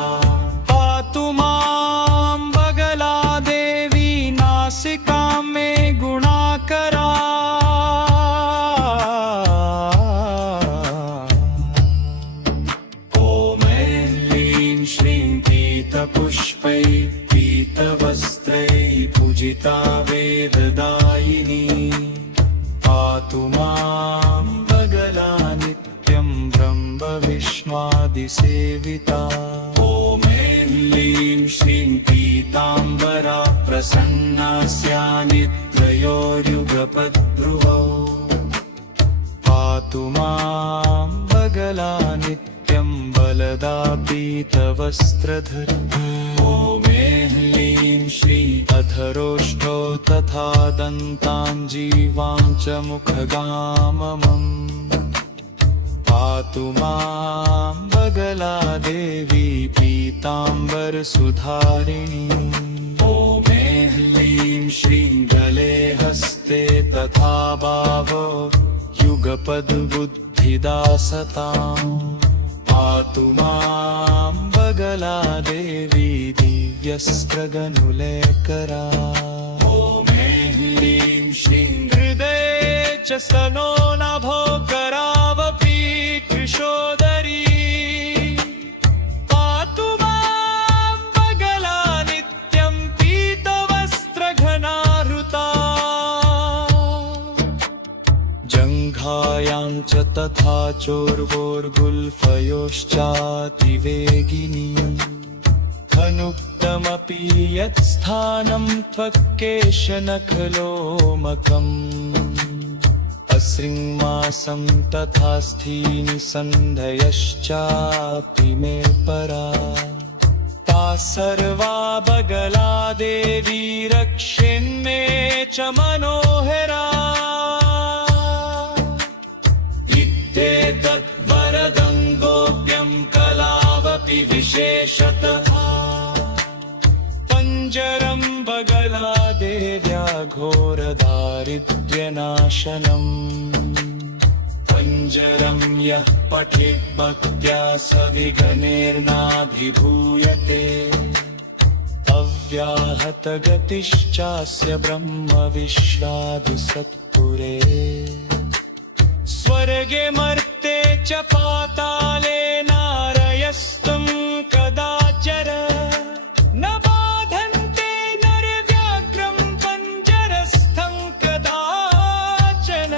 पातु मां बगला देवी नासिकां मे गुणाकरा ॐ ऐं ह्रीं श्रीं पीतपुष्पैः पीतवस्त्रैः पूजिता वेददायिनी पातु मां बगला नित्यं ब्रह्मविष्णुआदिसेविता ॐ ऐं ह्रीं श्रीं पीताम्बरा प्रसन्नास्या निद्रयोर्युगपद्भ्रुवौ पातु मां बगला नित्यं बलदा पीतवस्त्रधर ॐ ऐं ह्रीं श्रीं अधरोष्ठौ तथा दन्ताञ्जीवां च मुखगाममम् पातु मां बगला देवी पीताम्बरसुधारिणी ॐ ऐं ह्रीं श्रीं गले हस्ते तथा बाहो युगपद्बुद्धिदासताम् पातु मां बगला देवी दिव्यस्त्रगनुलेकरा ॐ ऐं ह्रीं श्रीं हृदये च स्तनो नभो करावपि कृशोदरी पातु मां बगला नित्यं पीतवस्त्रघनाहृता जङ्घायां च तथा चोर्वोर्गुल्फयोश्चातिवेगिनी अनुक्तमपि यत्स्थानं त्वक्केशनखलोमकम् अश्रिङ्मासं तथा स्थीनि सन्धयश्चापि मे परा ताः सर्वा बगला देवी रक्षेन्मे च मनोहरा इत्येतत् वरदं गोप्यं कलावपि विशेषतः पञ्जरं बगला देव्या घोरदारिद्र्यनाशनम् पञ्जरं यः पठेत् भक्त्या स विघ्नेर्नाभिभूयते अव्याहतगतिश्चास्य ब्रह्मविश्वादिसत्पुरे स्वर्गे मर्ते च पाताले नारयस्तुं कदाचर न बाधन्ते नरव्याघ्रं पञ्जरस्थं कदाचन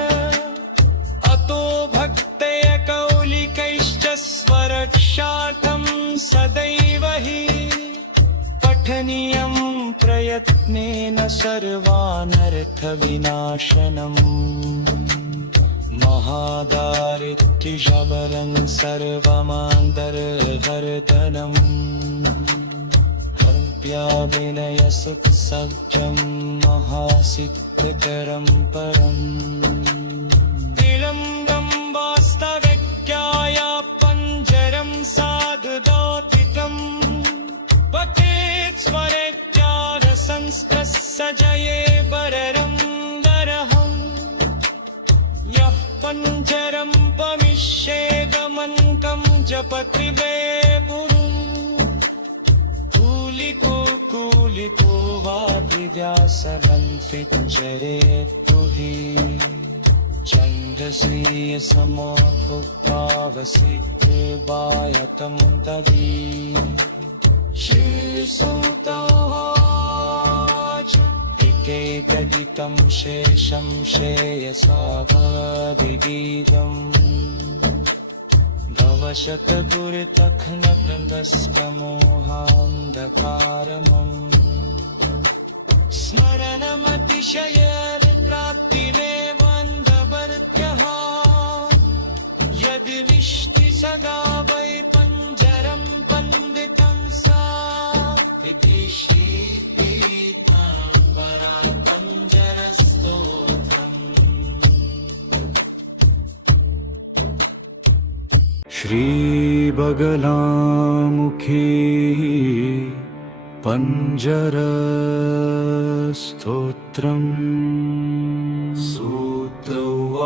अतो भक्तय कौलिकैश्च स्वरक्षार्थं सदैव हि पठनीयं प्रयत्नेन सर्वानर्थविनाशनम् महादारिद्र्यशबरं सर्वमान्तर्हर्तनम् विनयसुत्सज्जं महासिद्धकरं परम् तिलङ्गं वास्तव्याया पञ्जरं साधुदौतिकम् पठेत् स्वरेत्यारसंस्कृतस्य जये बररं दरहम् यः पञ्जरं पमिष्येदमन्त्रं जपति वे पुरुम् कूलिको वा दिव्यासमन्त्रिञ्जरेत्तु हि छन्दसि समोत्थुक्तावसिद्धे वायतं तदी श्रीसूतोवाच इकेदगितं शेषं श्रेयसावधिगीतम् भवशतगुरुतखनगस्कमोहान्धकारमम् स्मरणमतिशयप्राप्तिरेवन्धवर्त्यः यदि विष्टि सदा वै पञ्जरं पन्दितं सा इति श्रीपीताम्बरा पञ्जरस्तोत्रम् श्रीबगलामुखी पञ्जरस्तोत्रम् सूत उवाच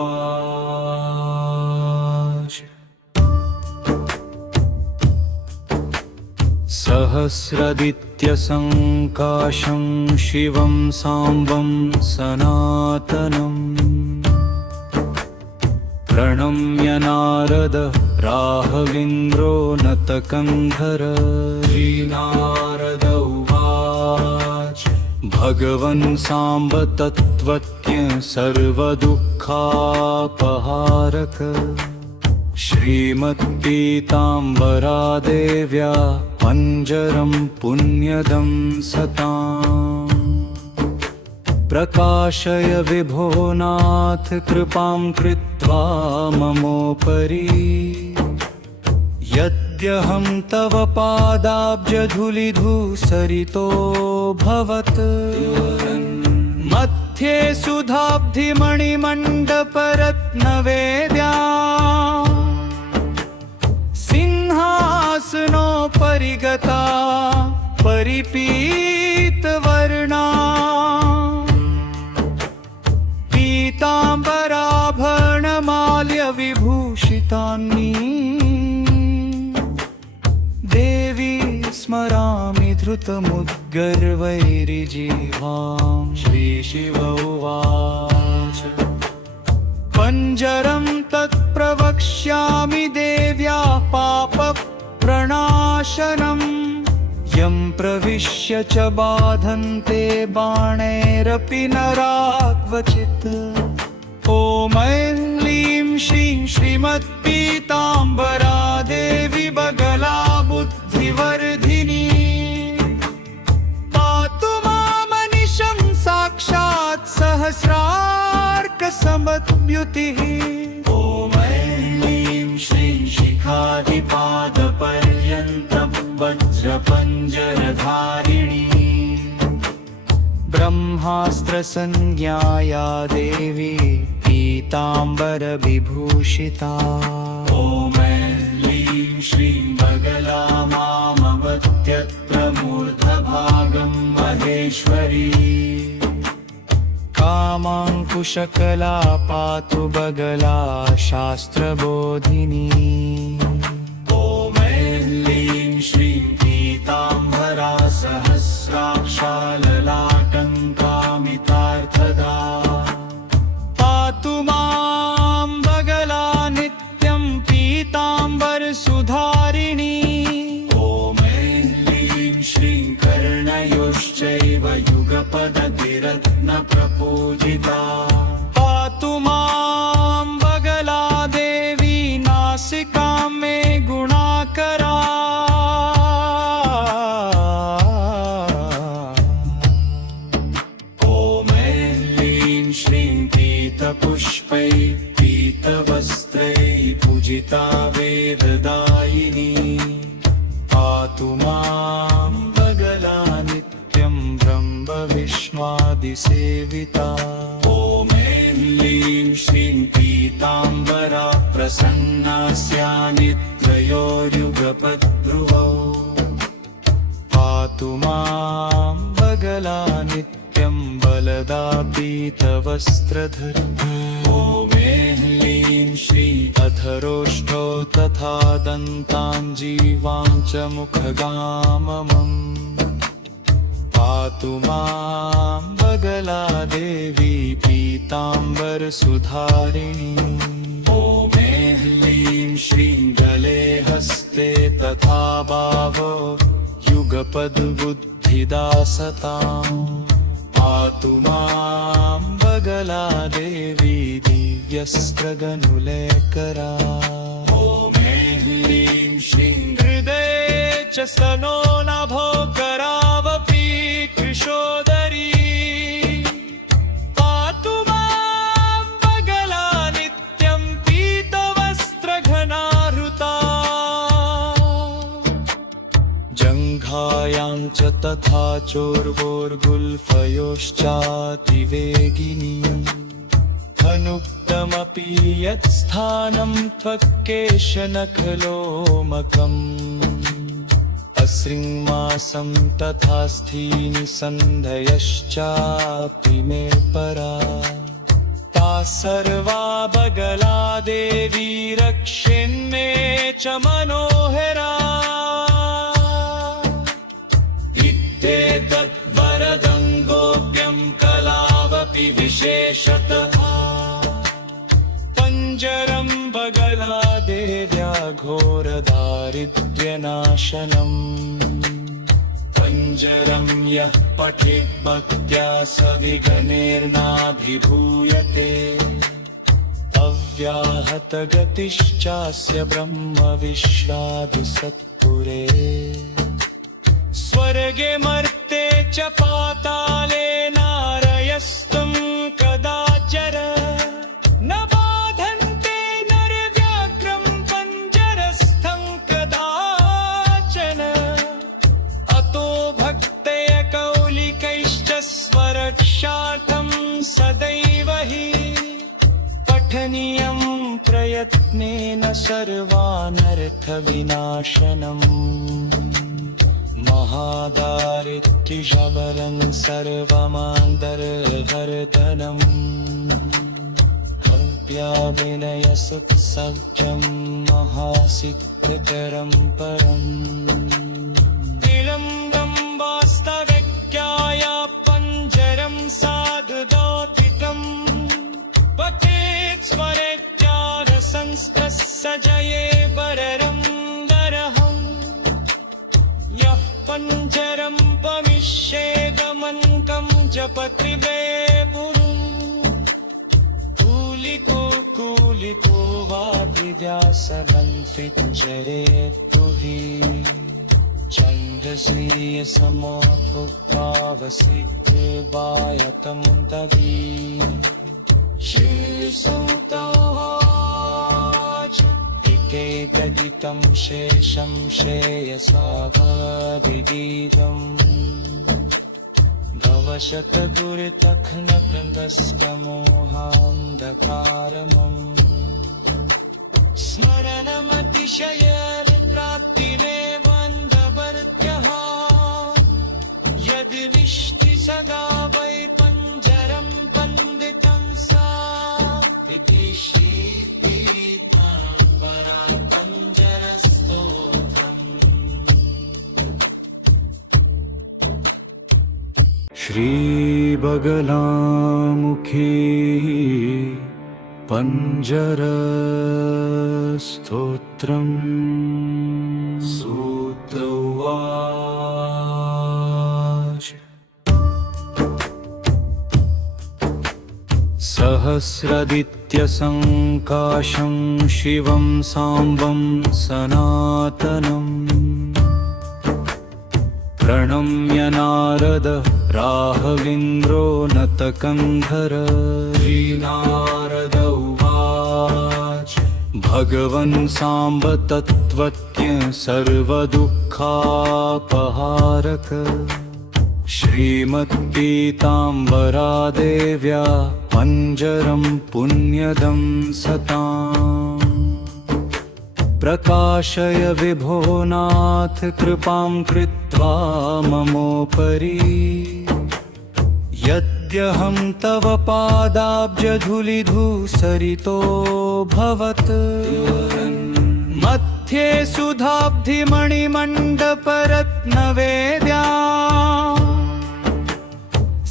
सहस्रदित्यसङ्काशं शिवं साम्बं सनातनम् प्रणम्य नारद राहवेन्द्रो नतकन्धर श्रीनारद उवाच भगवन् साम्ब तत्त्वज्ञ सर्वदुःखापहारक श्रीमत्पीताम्बरा देव्या पञ्जरं पुण्यदं सताम् प्रकाशय विभो नाथ कृपां कृत्वा ममोपरि यद्यहं तव पादाब्जधूलिधूसरितोऽभवत् मध्ये सुधाब्धिमणिमण्डपरत्नवेद्या सिंहासनोपरि गता परिपीतवर्णा पीताम्बराभरणमाल्यविभूषितान्नी देवी स्मरामि धृतमुद्गर्वैरिजिह्वां श्रीशिव उवाच पञ्जरं तत्प्रवक्ष्यामि देव्या पापप्रणाशनम् यं प्रविश्य च बाधन्ते बाणैरपि नरा क्वचित् ॐ ऐं ह्लीं श्रीं श्रीमत्पीताम्बरा देवी बगला बुद्धिवर्धिनी पातु मामनिशं साक्षात् सहस्रार्कसमद्युतिः ॐ ऐं ह्लीं श्रीं शिखादिपादपर्यन्तं वज्रपञ्जरधारिणी ब्रह्मास्त्रसंज्ञाया देवी पीताम्बरविभूषिता ॐ ऐं ह्लीं श्रीं बगला मामवत्यत्र मूर्धभागं महेश्वरी कामाङ्कुशकला पातु बगला शास्त्रबोधिनी ॐ ऐं ह्लीं श्रीं पीताम्बरा सहस्राक्षाललाटङ्कामितार्थदा पातु मां बगला नित्यं पीताम्बरसुधारिणी ॐ ऐं ह्लीं श्रीं कर्णयोश्चैव युगपदतिरत्नप्रपूजिता पातु मां बगला देवी नासिकां मे गुणाकरा पुष्पै पीतवस्त्रैः पूजिता वेददायिनी पातु मां बगला नित्यं ब्रह्मविष्णुआदिसेविता ॐ ऐं ह्लीं श्रीं पीताम्बरा प्रसन्नास्या निद्रयोर्युगपद्ध्रुवौ पातु मां बगला नित्यं बलदा पीतवस्त्रधर ॐ ऐं ह्लीं श्रीं अधरोष्ठौ तथा दन्ताञ्जीवां च मुखगाममम् पातु मां बगला देवी पीताम्बरसुधारिणी ॐ ऐं ह्लीं श्रीं गले हस्ते तथा बाहौ युगपद्बुद्धिदा सताम् पातु मां बगला देवी दिव्यस्त्रगनुलेकरा ॐ ऐं ह्लीं श्रीं हृदये च स्तनो नभो करावपि कृशोदरी पातु मां बगला नित्यं पीतवस्त्रघनाहृता जङ्घायां च तथा चोर्वोर्गुल्फयोश्चातिवेगिनी अनुक्तमपि यत्स्थानं त्वक्केशनखलोमकम् अश्रिङ्मासं तथा स्थीनि सन्धयश्चापि मे परा ताः सर्वा बगला देवी रक्षेन्मे च मनोहरा विशेषतः पञ्जरं बगला देव्या घोरदारिद्र्यनाशनम् पञ्जरं यः पठेत् भक्त्या स विघ्नेर्नाभिभूयते अव्याहतगतिश्चास्य ब्रह्मविश्वादिसत्पुरे स्वर्गे मर्ते च पाताले नारयस्तुं कदाचर न बाधन्ते नरव्याघ्रं पञ्जरस्थं कदाचन अतो भक्तय कौलिकैश्च स्वरक्षार्थं सदैव हि पठनीयं प्रयत्नेन सर्वानर्थविनाशनम् महादारिद्र्यशबरं सर्वमान्तर्हर्दनम् अव्याविनयसुत्सज्जं महासिद्धकरं परम् विलम्बं वास्तवज्ञाया पञ्जरं साधुदौतिकम् पठेत् स्वरेज्ञानसंस्त्रस्य जये बररं दरहम् यः पञ्जरं पमिष्येदमन्कं जपति वे पुरुं कूलितो वा विद्यासमन्वितचरेत्तु हि छन्दसि समोत्थुक्तावसिद्धेवायतं तदी श्रीसुतोवाच इकेतदितं शेषं श्रेयसावधिगीतम् भवशतगुरुतखनकृतस्कमोहान्धकारमम् स्मरणमतिशयप्राप्तिरेवन्धवर्त्यः यद्विष्टि सदा वै पञ्जरं वन्दितं सा इति श्रीपीताम्बरा पञ्जरस्तोत्रम्। श्रीबगलामुखी पञ्जरस्तोत्रम्। सूत उवाच सहस्रदित्यसङ्काशं शिवं साम्बं सनातनम् प्रणम्य नारद राहवेन्द्रो नतकन्धर। श्रीनारद उवाच भगवन् साम्ब तत्त्वज्ञ सर्वदुःखापहारक श्रीमत्पीताम्बरा देव्या पञ्जरं पुण्यदं सताम् प्रकाशय विभो नाथ कृपां कृत्वा ममोपरि यद्यहं तव पादाब्जधूलिधूसरितो भवत् मध्ये सुधाब्धिमणिमण्डपरत्नवेद्या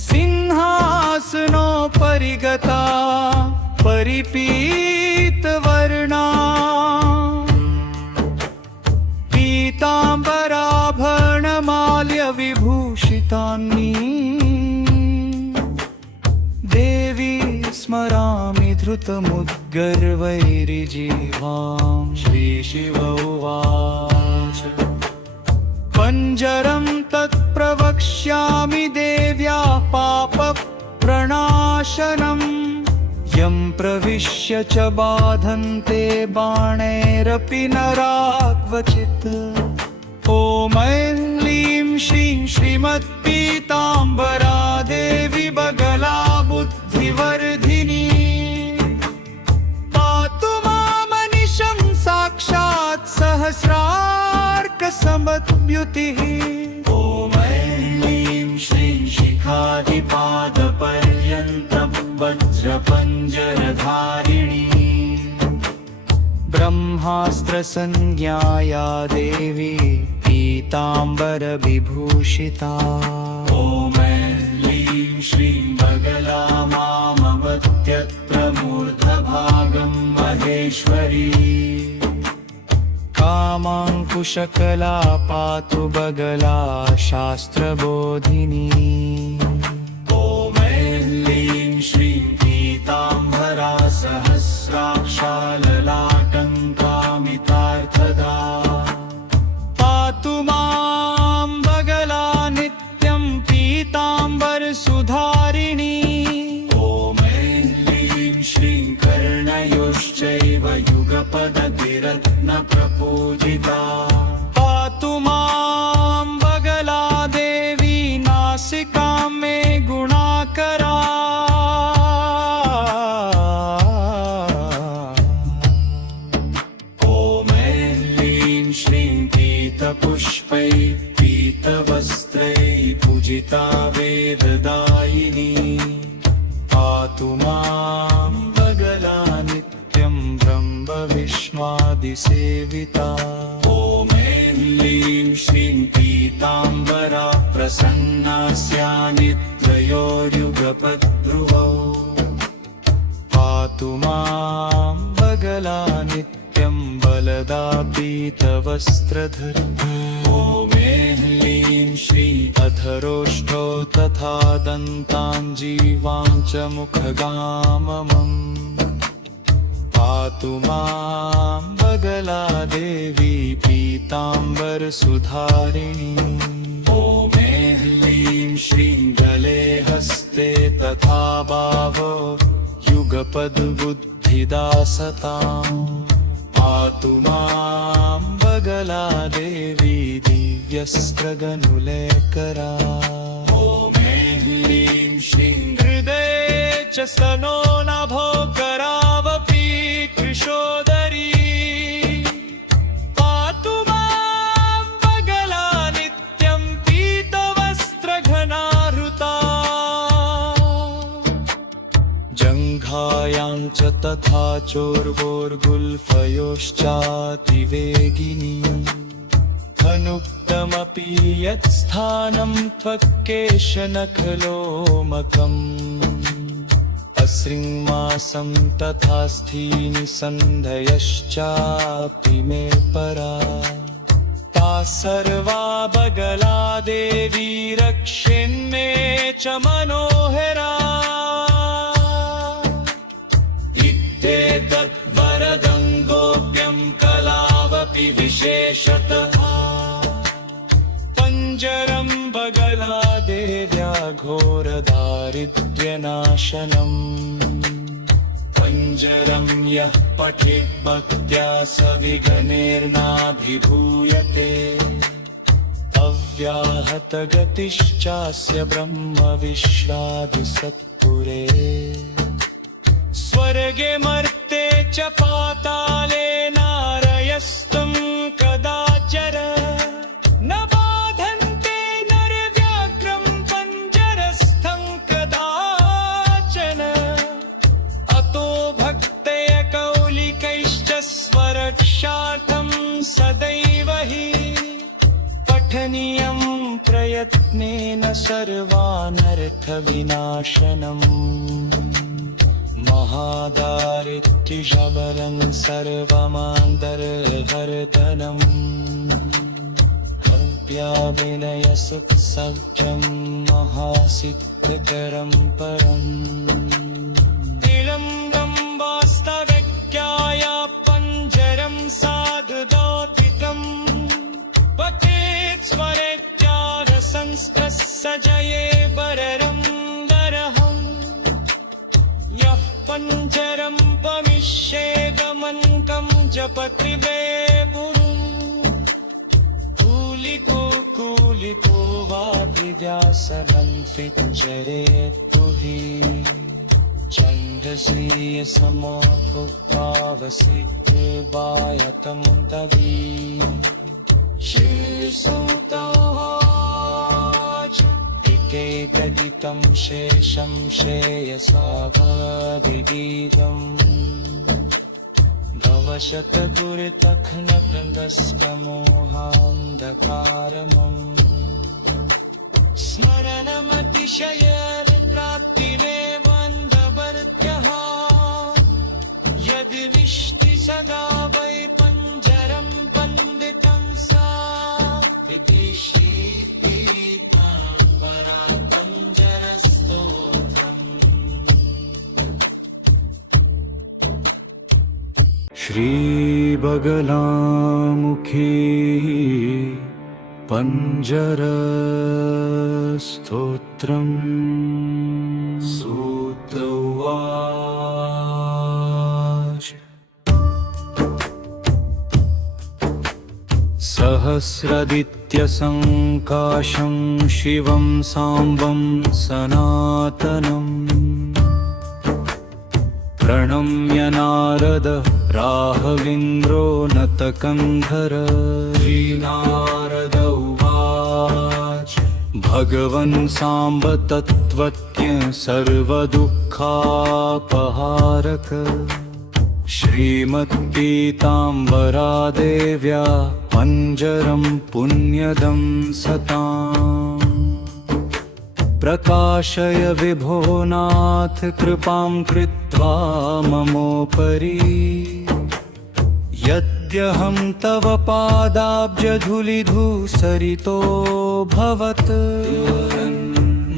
सिंहासनोपरि गता परिपीतवर्णा पीताम्बराभरणमाल्यविभूषितानि देवी स्मरामि धृतमुद्गर्वैर्जिह्वां। श्रीशिव उवाच पञ्जरं तत्प्रवक्ष्यामि देव्या पापप्रणाशनम् यं प्रविश्य च बाधन्ते बाणैरपि नरा क्वचित्। ॐ ऐं ह्लीं श्रीं श्रीमत्पीताम्बरा देवी बगला बुद्धिवर्धिनी पातु मामनिशं साक्षात् सहस्रार्कसमद्युतिः। ॐ ऐं ह्लीं श्रीं शिखादिपादपर्यन्तं वज्रपञ्जरधारिणी ब्रह्मास्त्रसंज्ञाया देवी पीताम्बरविभूषिता। ॐ ऐं ह्लीं श्रीं बगला मामवत्यत्र मूर्धभागं महेश्वरी कामाङ्कुशकला पातु बगला शास्त्रबोधिनी ॐ ऐं श्रीं पीताम्बरा सहस्राक्षा ललाटङ्कामितार्थदा पातु मां बगला नित्यं पीताम्बरसुधारिणी ॐ ऐं श्रीं कर्णयोश्चैव युगपदतिरत्नप्रपूजिता पातु मां बगला देवी नासिकां मे गुणाकरा ॐ ऐं श्रीं पीतपुष्पै पीतवस्त्रै पूजिता वेददायिनी पातु मां बगला नित्यं ब्रह्मविष्णुआदिसेविता ॐ ऐं श्रीं पीताम्बरा प्रसन्नास्या निद्रयोर्युगपद्ध्रुवौ पातु मां बगला नित्यं बलदा पीतवस्त्रधर ॐ ऐं श्रीं अधरोष्ठौ तथा दन्ताञ्जीवां च मुखगाममम् पातु मां बगला देवी पीताम्बरसुधारिणी ॐ ऐं श्रीं गले हस्ते तथा भावो युगपद्बुद्धिदा सताम् पातु मां बगला देवी दिव्यस्त्रगनुलेकरा ॐ ऐं श्रीं हृदये च स्तनो नभो करावपि कृशोदरी पातु मां बगला नित्यं पीतवस्त्रघनाहृता जङ्घायां च तथा चोर्वोर्गुल्फयोश्चातिवेगिनी अनुक्तमपि यत्स्थानं त्वक्केशनखलोमकम् अश्रिङ्मासं तथा स्थीनि सन्धयश्चापि मे परा ता सर्वा बगला देवी रक्षेन्मे च मनोहरा इत्येतत् वरदं गोप्यं कलावपि विशेषतः पञ्जरं बगला देव्या घोरदारिद्र्यनाशनम् पञ्जरं यः पठेत् भक्त्या स विघ्नेर्नाभिभूयते अव्याहतगतिश्चास्य ब्रह्मविश्रादिसत्पुरे स्वर्गे मर्ते च पाताले नारयस्तं कदाचर न बाधन्ते नरव्याघ्रं पञ्जरस्थं कदाचन अतो भक्तय कौलिकैश्च स्वरक्षार्थं सदैव हि पठनीयं प्रयत्नेन सर्वानर्थविनाशनम् महादारिद्र्यशबरं सर्वमान्तर्हर्दनम् अव्याविनयसुत्सज्जं महासिद्धकरं परम् तिलम्बं वास्तव्यक्याया पञ्जरं साधुदौतिकम् पठेत् स्वरेत्यागसंस्कृतस्य जये बररं वरहम् यः पञ्जरं पमिष्येदमन्तं जपत्रिवे पुरुं कूलिको वाभिव्यासमन्त्रिचरेत्तु हि छन्दसीयसमो भुक्तावसिद्धेवायतं तवी श्रीसुतोवाच एकेकगीतं शेषं श्रेयसावधिगीतम् भवशतगुरुतखनवृन्दस्तमोहान्धकारमम् स्मरणमतिशयप्राप्तिमेवन्धवर्त्यः यद्विष्टि सदा वै पञ्जरं वन्दितं सा विदिशि पीताम्बरा पञ्जरस्तोत्रम्। श्रीबगलामुखी पञ्जरस्तोत्रम्। सूत उवाच सहस्रदित्यसङ्काशं शिवं साम्बं सनातनम् प्रणम्य नारद राहवेन्द्रो नतकन्धर। श्रीनारद उवाच भगवन् साम्ब तत्त्वज्ञ सर्वदुःखापहारक श्रीमत्पीताम्बरा देव्या पञ्जरं पुण्यदं सताम्। प्रकाशय विभो नाथ कृपां कृत्वा ममोपरि यद्यहं तव पादाब्जधूलिधूसरितो भवत्।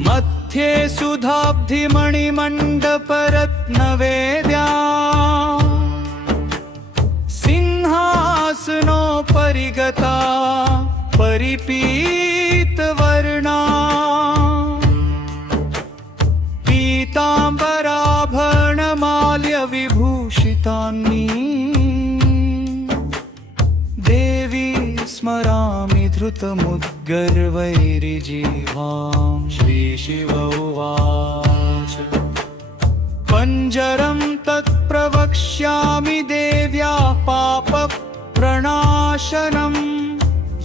मध्ये सुधाब्धिमणिमण्डपरत्नवेद्या सिंहासनोपरि गता परिपीतवर्णा पीताम्बराभरणमाल्यविभूषितानि देवी स्मरामि धृतमुद्गर्वैर्जिह्वां। श्रीशिव उवाच पञ्जरं तत्प्रवक्ष्यामि देव्या पापप्रणाशनम्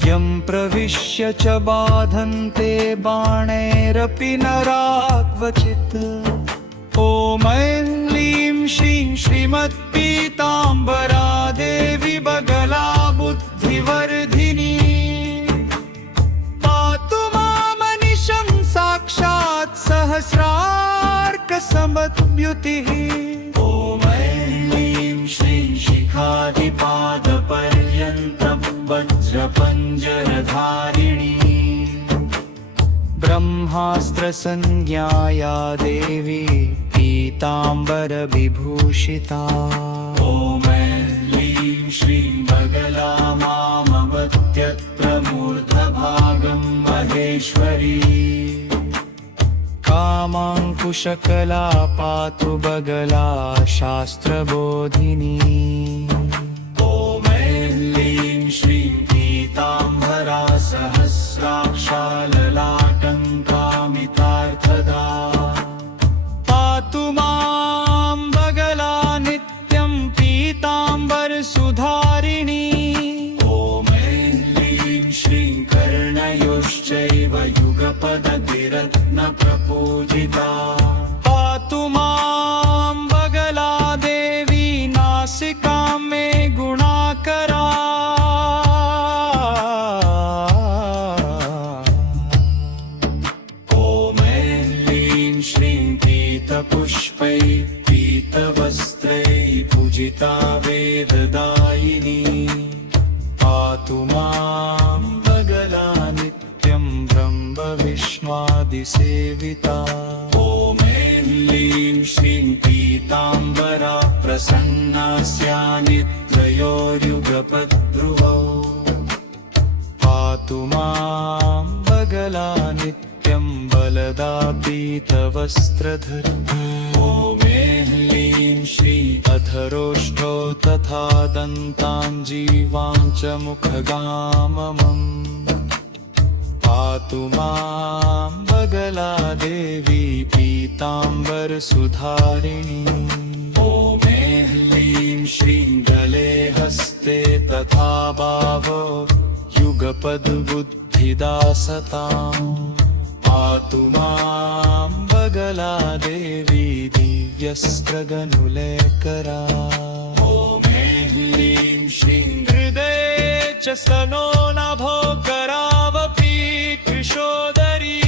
यं प्रविश्य च बाधन्ते बाणैरपि नरा क्वचित्। ॐ ऐं ह्लीं श्रीं श्रीमत्पीताम्बरा देवी बगला बुद्धिवर्धिनी पातु मामनिशं साक्षात् सहस्रार्कसमद्युतिः। ॐ ऐं ह्लीं श्रीं शिखादिपादपर्यन्तं वज्रपञ्जरधारिणी ब्रह्मास्त्रसंज्ञाया देवी पीताम्बरविभूषिता। ॐ ऐं ह्लीं श्रीं बगला मामवत्यत्र मूर्धभागं महेश्वरी कामाङ्कुशकला पातु बगला शास्त्रबोधिनी। ॐ ऐं ह्लीं श्रीं पीताम्बरा सहस्राक्षाललाटङ्कामितार्थदा पातु मां बगला नित्यं पीताम्बरसुधारिणी। ॐ ऐं ह्लीं श्रीं कर्णयोश्चैव युगपदतिरत्नप्रपूजिता पातु मां बगला देवी नासिकां मे गुणाकरा। पुष्पै पीतवस्त्रै पूजिता वेददायिनी पातु मां बगला नित्यं ब्रह्मविष्णुआदिसेविता। ॐ ऐं ह्लीं श्रीं पीताम्बरा प्रसन्नास्या निद्रयोर्युगपद्ध्रुवौ पातु मां बगला नित्यं बलदा पीतवस्त्रधर। ॐ ऐं ह्लीं श्रीं अधरोष्ठौ तथा दन्ताञ्जीवां च मुखगाममम् पातु मां बगला देवी पीताम्बरसुधारिणी। ॐ ऐं ह्लीं श्रीं गले हस्ते तथा बाहौ युगपद्बुद्धिदा सताम् पातु मां बगला देवी दिव्यस्त्रगनुलेकरा। ॐ ऐं ह्लीं श्रीं हृदये च स्तनो नभो करावपि कृशोदरी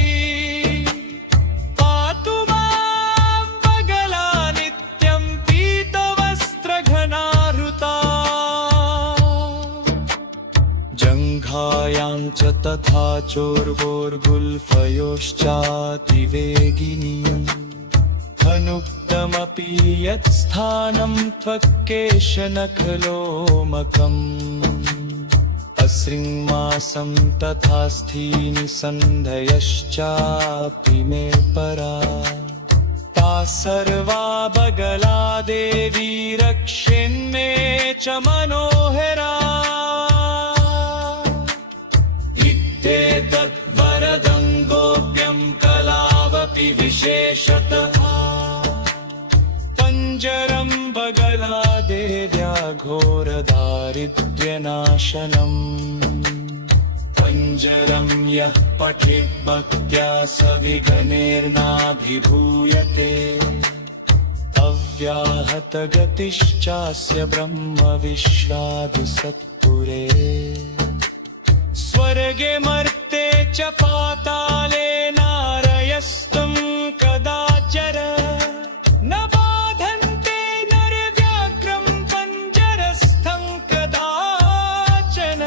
नासिकायां च तथा चोर्वोर्गुल्फयोश्चातिवेगिनी अनुक्तमपि यत्स्थानं त्वक्केशनखलोमकम् अश्रिङ्मासं तथा स्थीनि सन्धयश्चापि मे परा ता सर्वा बगला देवी रक्षेन्मे च मनोहरा इत्येतत् वरदं गोप्यं कलावपि विशेषतः पञ्जरं बगला देव्या घोरदारिद्र्यनाशनम् पञ्जरं यः पठेत् भक्त्या स विघ्नेर्नाभिभूयते अव्याहतगतिश्चास्य ब्रह्मविश्रादिसत्पुरे स्वर्गे मर्ते च पाताले नारयस्तं कदाचर न बाधन्ते नरव्याघ्रं पञ्जरस्थं कदाचन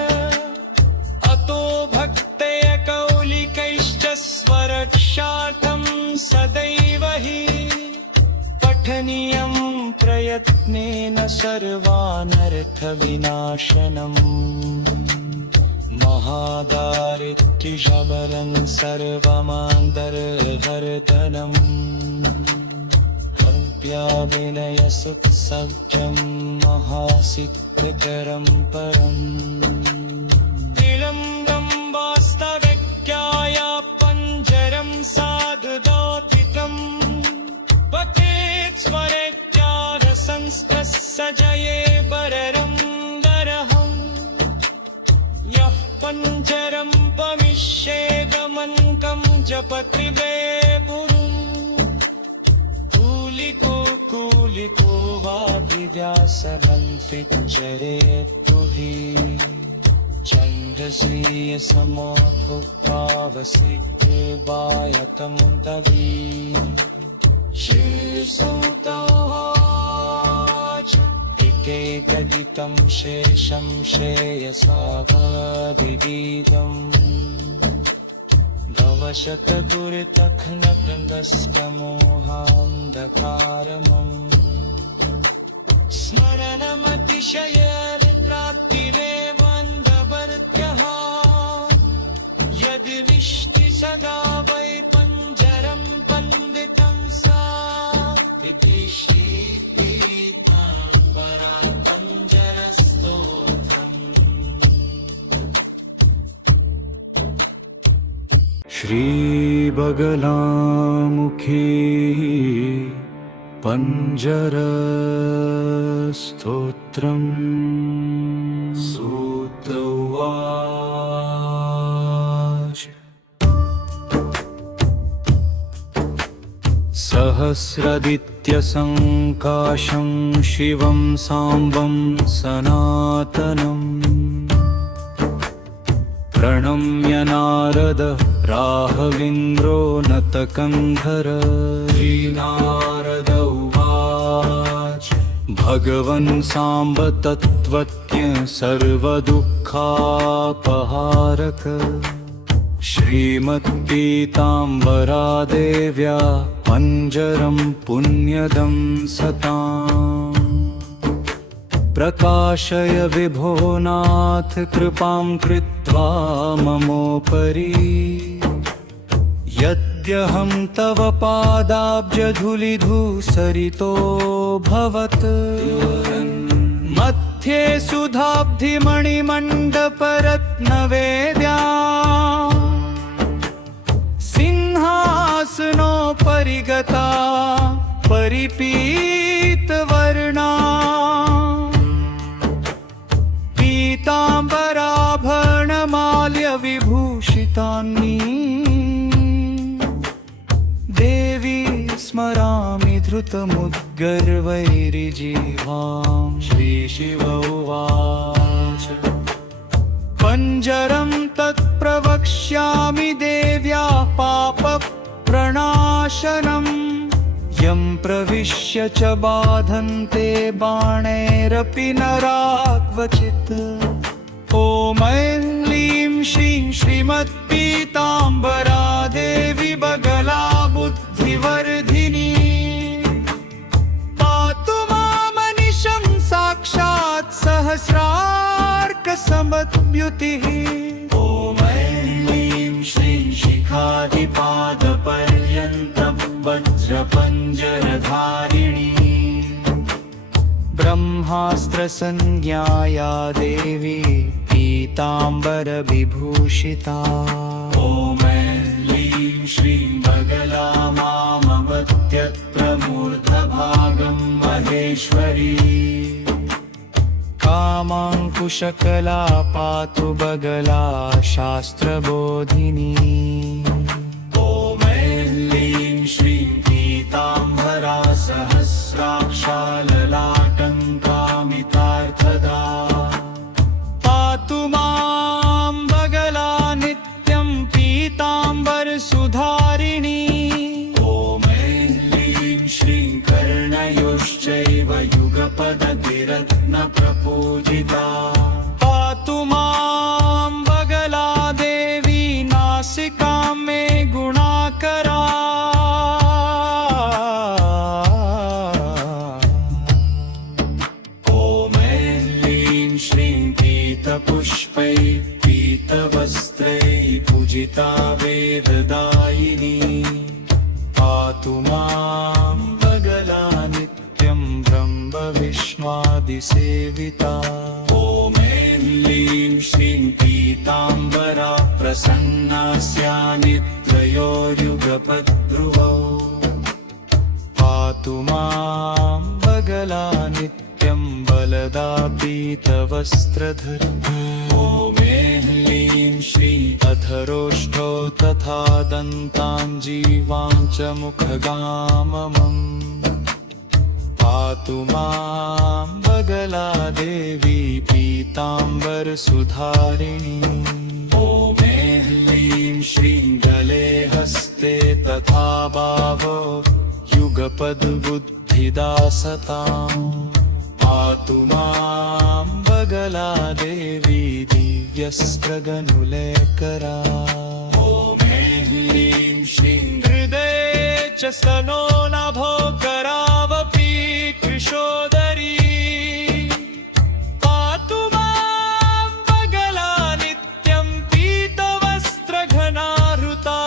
अतो भक्तय कौलिकैश्च स्वरक्षार्थं सदैव हि पठनीयं प्रयत्नेन सर्वानर्थविनाशनम् महादारिद्र्यशबलं सर्वमान्तर्हर्दनम् अव्याविनयसुत्सव्यं महासिद्धकरं परम् तिलङ्गं वास्तव्याया पञ्जरं साधुदौतिकम् पठेत् स्वरेत्यारसंस्तस्य जये बररं दरहम् यः पञ्जरं पमिष्येदमन्कं जपत्रिवे पुरुं कूलिको वाभिव्यासमन्त्रिचरेत्तु हि चन्द्रश्रीयसमो भुक्तावसिद्धे वायतं तवी श्रीसुतोवाच एकैकगीतं शेषं श्रेयसा भवदिगीतम् भवशतगुरुतखनकन्दस्तमोहान्धकारमम् स्मरणमतिशयप्राप्तिरेवन्धवर्त्यः यद्विष्टि सदा वै पञ्जरं वन्दितं सा विदिशीता परा पञ्जरस्तोत्रम् श्रीबगलामुखी पञ्जरस्तोत्रम् सूत उवाच सहस्रदित्यसङ्काशं शिवं साम्बं सनातनम् प्रणम्य नारद राहवेन्द्रो नतकन्धर श्रीनारद उवाच भगवन् साम्ब तत्त्वज्ञ सर्वदुःखापहारक श्रीमत्पीताम्बरा देव्या पञ्जरं पुण्यदं सताम् प्रकाशय विभो नाथ कृपां कृत्वा ममोपरि यद्यहं तव पादाब्जधूलिधूसरितो भवत् मध्ये सुधाब्धिमणिमण्डपरत्नवेद्या सिंहासनोपरि गता परिपीतवर्णा पीताम्बराभरणमाल्यविभूषितानि देवी स्मरामि धृतमुद्गर्वैर्जिह्वां श्रीशिव उवाच पञ्जरं तत्प्रवक्ष्यामि देव्या पापप्रणाशनम् यं प्रविश्य च बाधन्ते बाणैरपि नरा क्वचित् ॐ ऐं ह्लीं श्रीमत्पीताम्बरा देवी बगला बुद्धिवर्धिनी पातु मामनिशं साक्षात् सहस्रार्कसमद्युतिः ॐ ऐं श्रीं शिखादिपादपर्यन्तं वज्रपञ्जरधारिणी ब्रह्मास्त्रसंज्ञाया देवी पीताम्बरविभूषिता ॐ ऐं श्रीं बगला मामवत्यत्प्रमूर्धभागं महेश्वरी कामाङ्कुशकला पातु बगला शास्त्रबोधिनी ॐ ऐं श्रीं पीताम्बरा सहस्राक्षाललाटङ्कामितार्थदा पातु मां बगला नित्यं पीताम्बरसुधारिणी ॐ ऐं श्रीं कर्णयोश्चैव युगपदतिरत्नप्रपूजिता पातु मां बगला देवी नासिकां मे गुणाकरा ॐ ऐं श्रीं पीतपुष्पै पीतवस्त्रैः पूजिता वेददायिनी पातु मां बगला नित्यं ब्रह्मविष्णुआदिसेविता ॐ ऐं श्रीं पीताम्बरा प्रसन्नास्या निद्रयोर्युगपद्ध्रुवौ पातु मां बगला नित्यं बलदा पीतवस्त्रधर ॐ ऐं श्रीं अधरोष्ठौ तथा दन्ताञ्जीवां च मुखगाममम् पातु मां बगला देवी पीताम्बरसुधारिणी ॐ ऐं श्रीं गले हस्ते तथा बाहौ युगपद्बुद्धिदा सताम् पातु मां बगला देवी दिव्यस्त्रगनुलेकरा ॐ ऐं श्रीं हृदये च स्तनो नभो करावपि कृशोदरी पातु मां बगला नित्यं पीतवस्त्रघनाहृता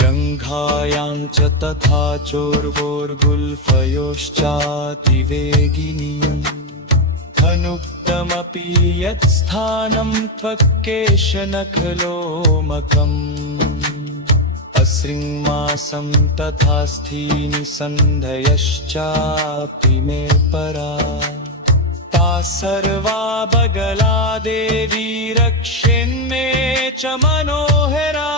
जङ्घायां च तथा चोर्वोर्गुल्फयोश्चातिवेगिनी धनुक्तमपि यत्स्थानं त्वक्केशनखलोमकम् अश्रिङ्मासं तथा स्थीनि सन्धयश्चापि मे परा ता सर्वा बगला देवी रक्षेन्मे च मनोहरा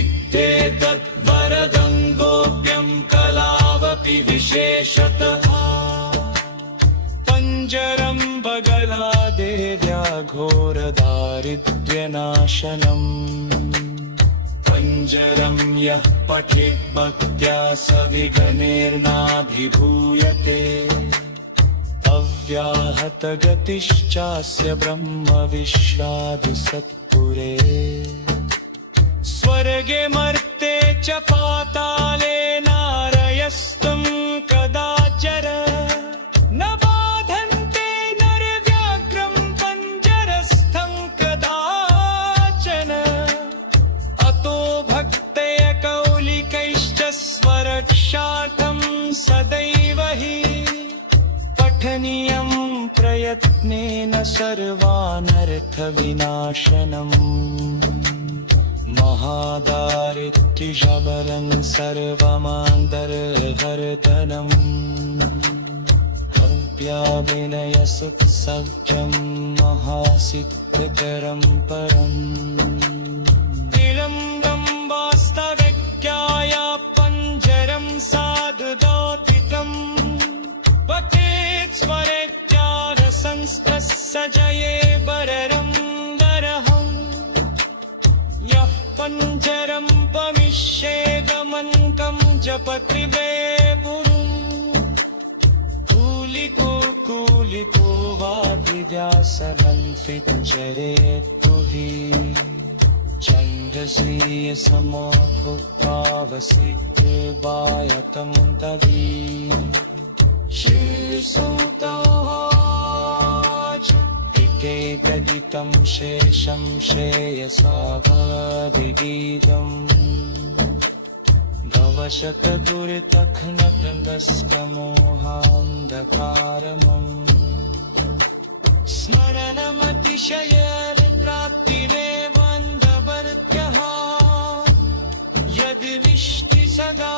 इत्येतत् वरदं गोप्यं कलावपि विशेषतः पञ्जरं बगला देव्या घोरदारिद्र्यनाशनम् पञ्जरं यः पठेत् भक्त्या स विघ्नेर्नाभिभूयते अव्याहतगतिश्चास्य ब्रह्मविश्रादिसत्पुरे स्वर्गे मर्ते च पाताले नारयस्तं कदाचर न बाधन्ते नरव्याघ्रं पञ्जरस्थं कदाचन अतो भक्तय कौलिकैश्च स्वरक्षार्थं सदैव हि पठनीयं प्रयत्नेन सर्वानर्थविनाशनम् महादारिद्र्यशबरं सर्वमान्तर्हर्तनम् भव्याविनयसुत्सज्जं महासिद्धकरं परम् तिलम्बं वास्तवज्ञाया पञ्जरं साधुदौतिकम् पठेत् स्वरेत्यादसंस्तस्य जये बररं दरहम् यः पञ्जरं पमिष्येदमन्तं जपति वे पुरुं धूलिकूट अनुकूलितो वाग्व्यासमन्त्रितचरेत्तु हि छन्दसि समभुक्तावसिद्धिर्वायतं तदी श्रीसुतोवाच इकेदगितं शेषं श्रेयसा भवदिदम् भवशतदुरितघ्नकन्दस्कमोहान्धकारमम् स्मरणमतिशयप्राप्तिरेवन्दवर्त्यः यद्विष्टि सदा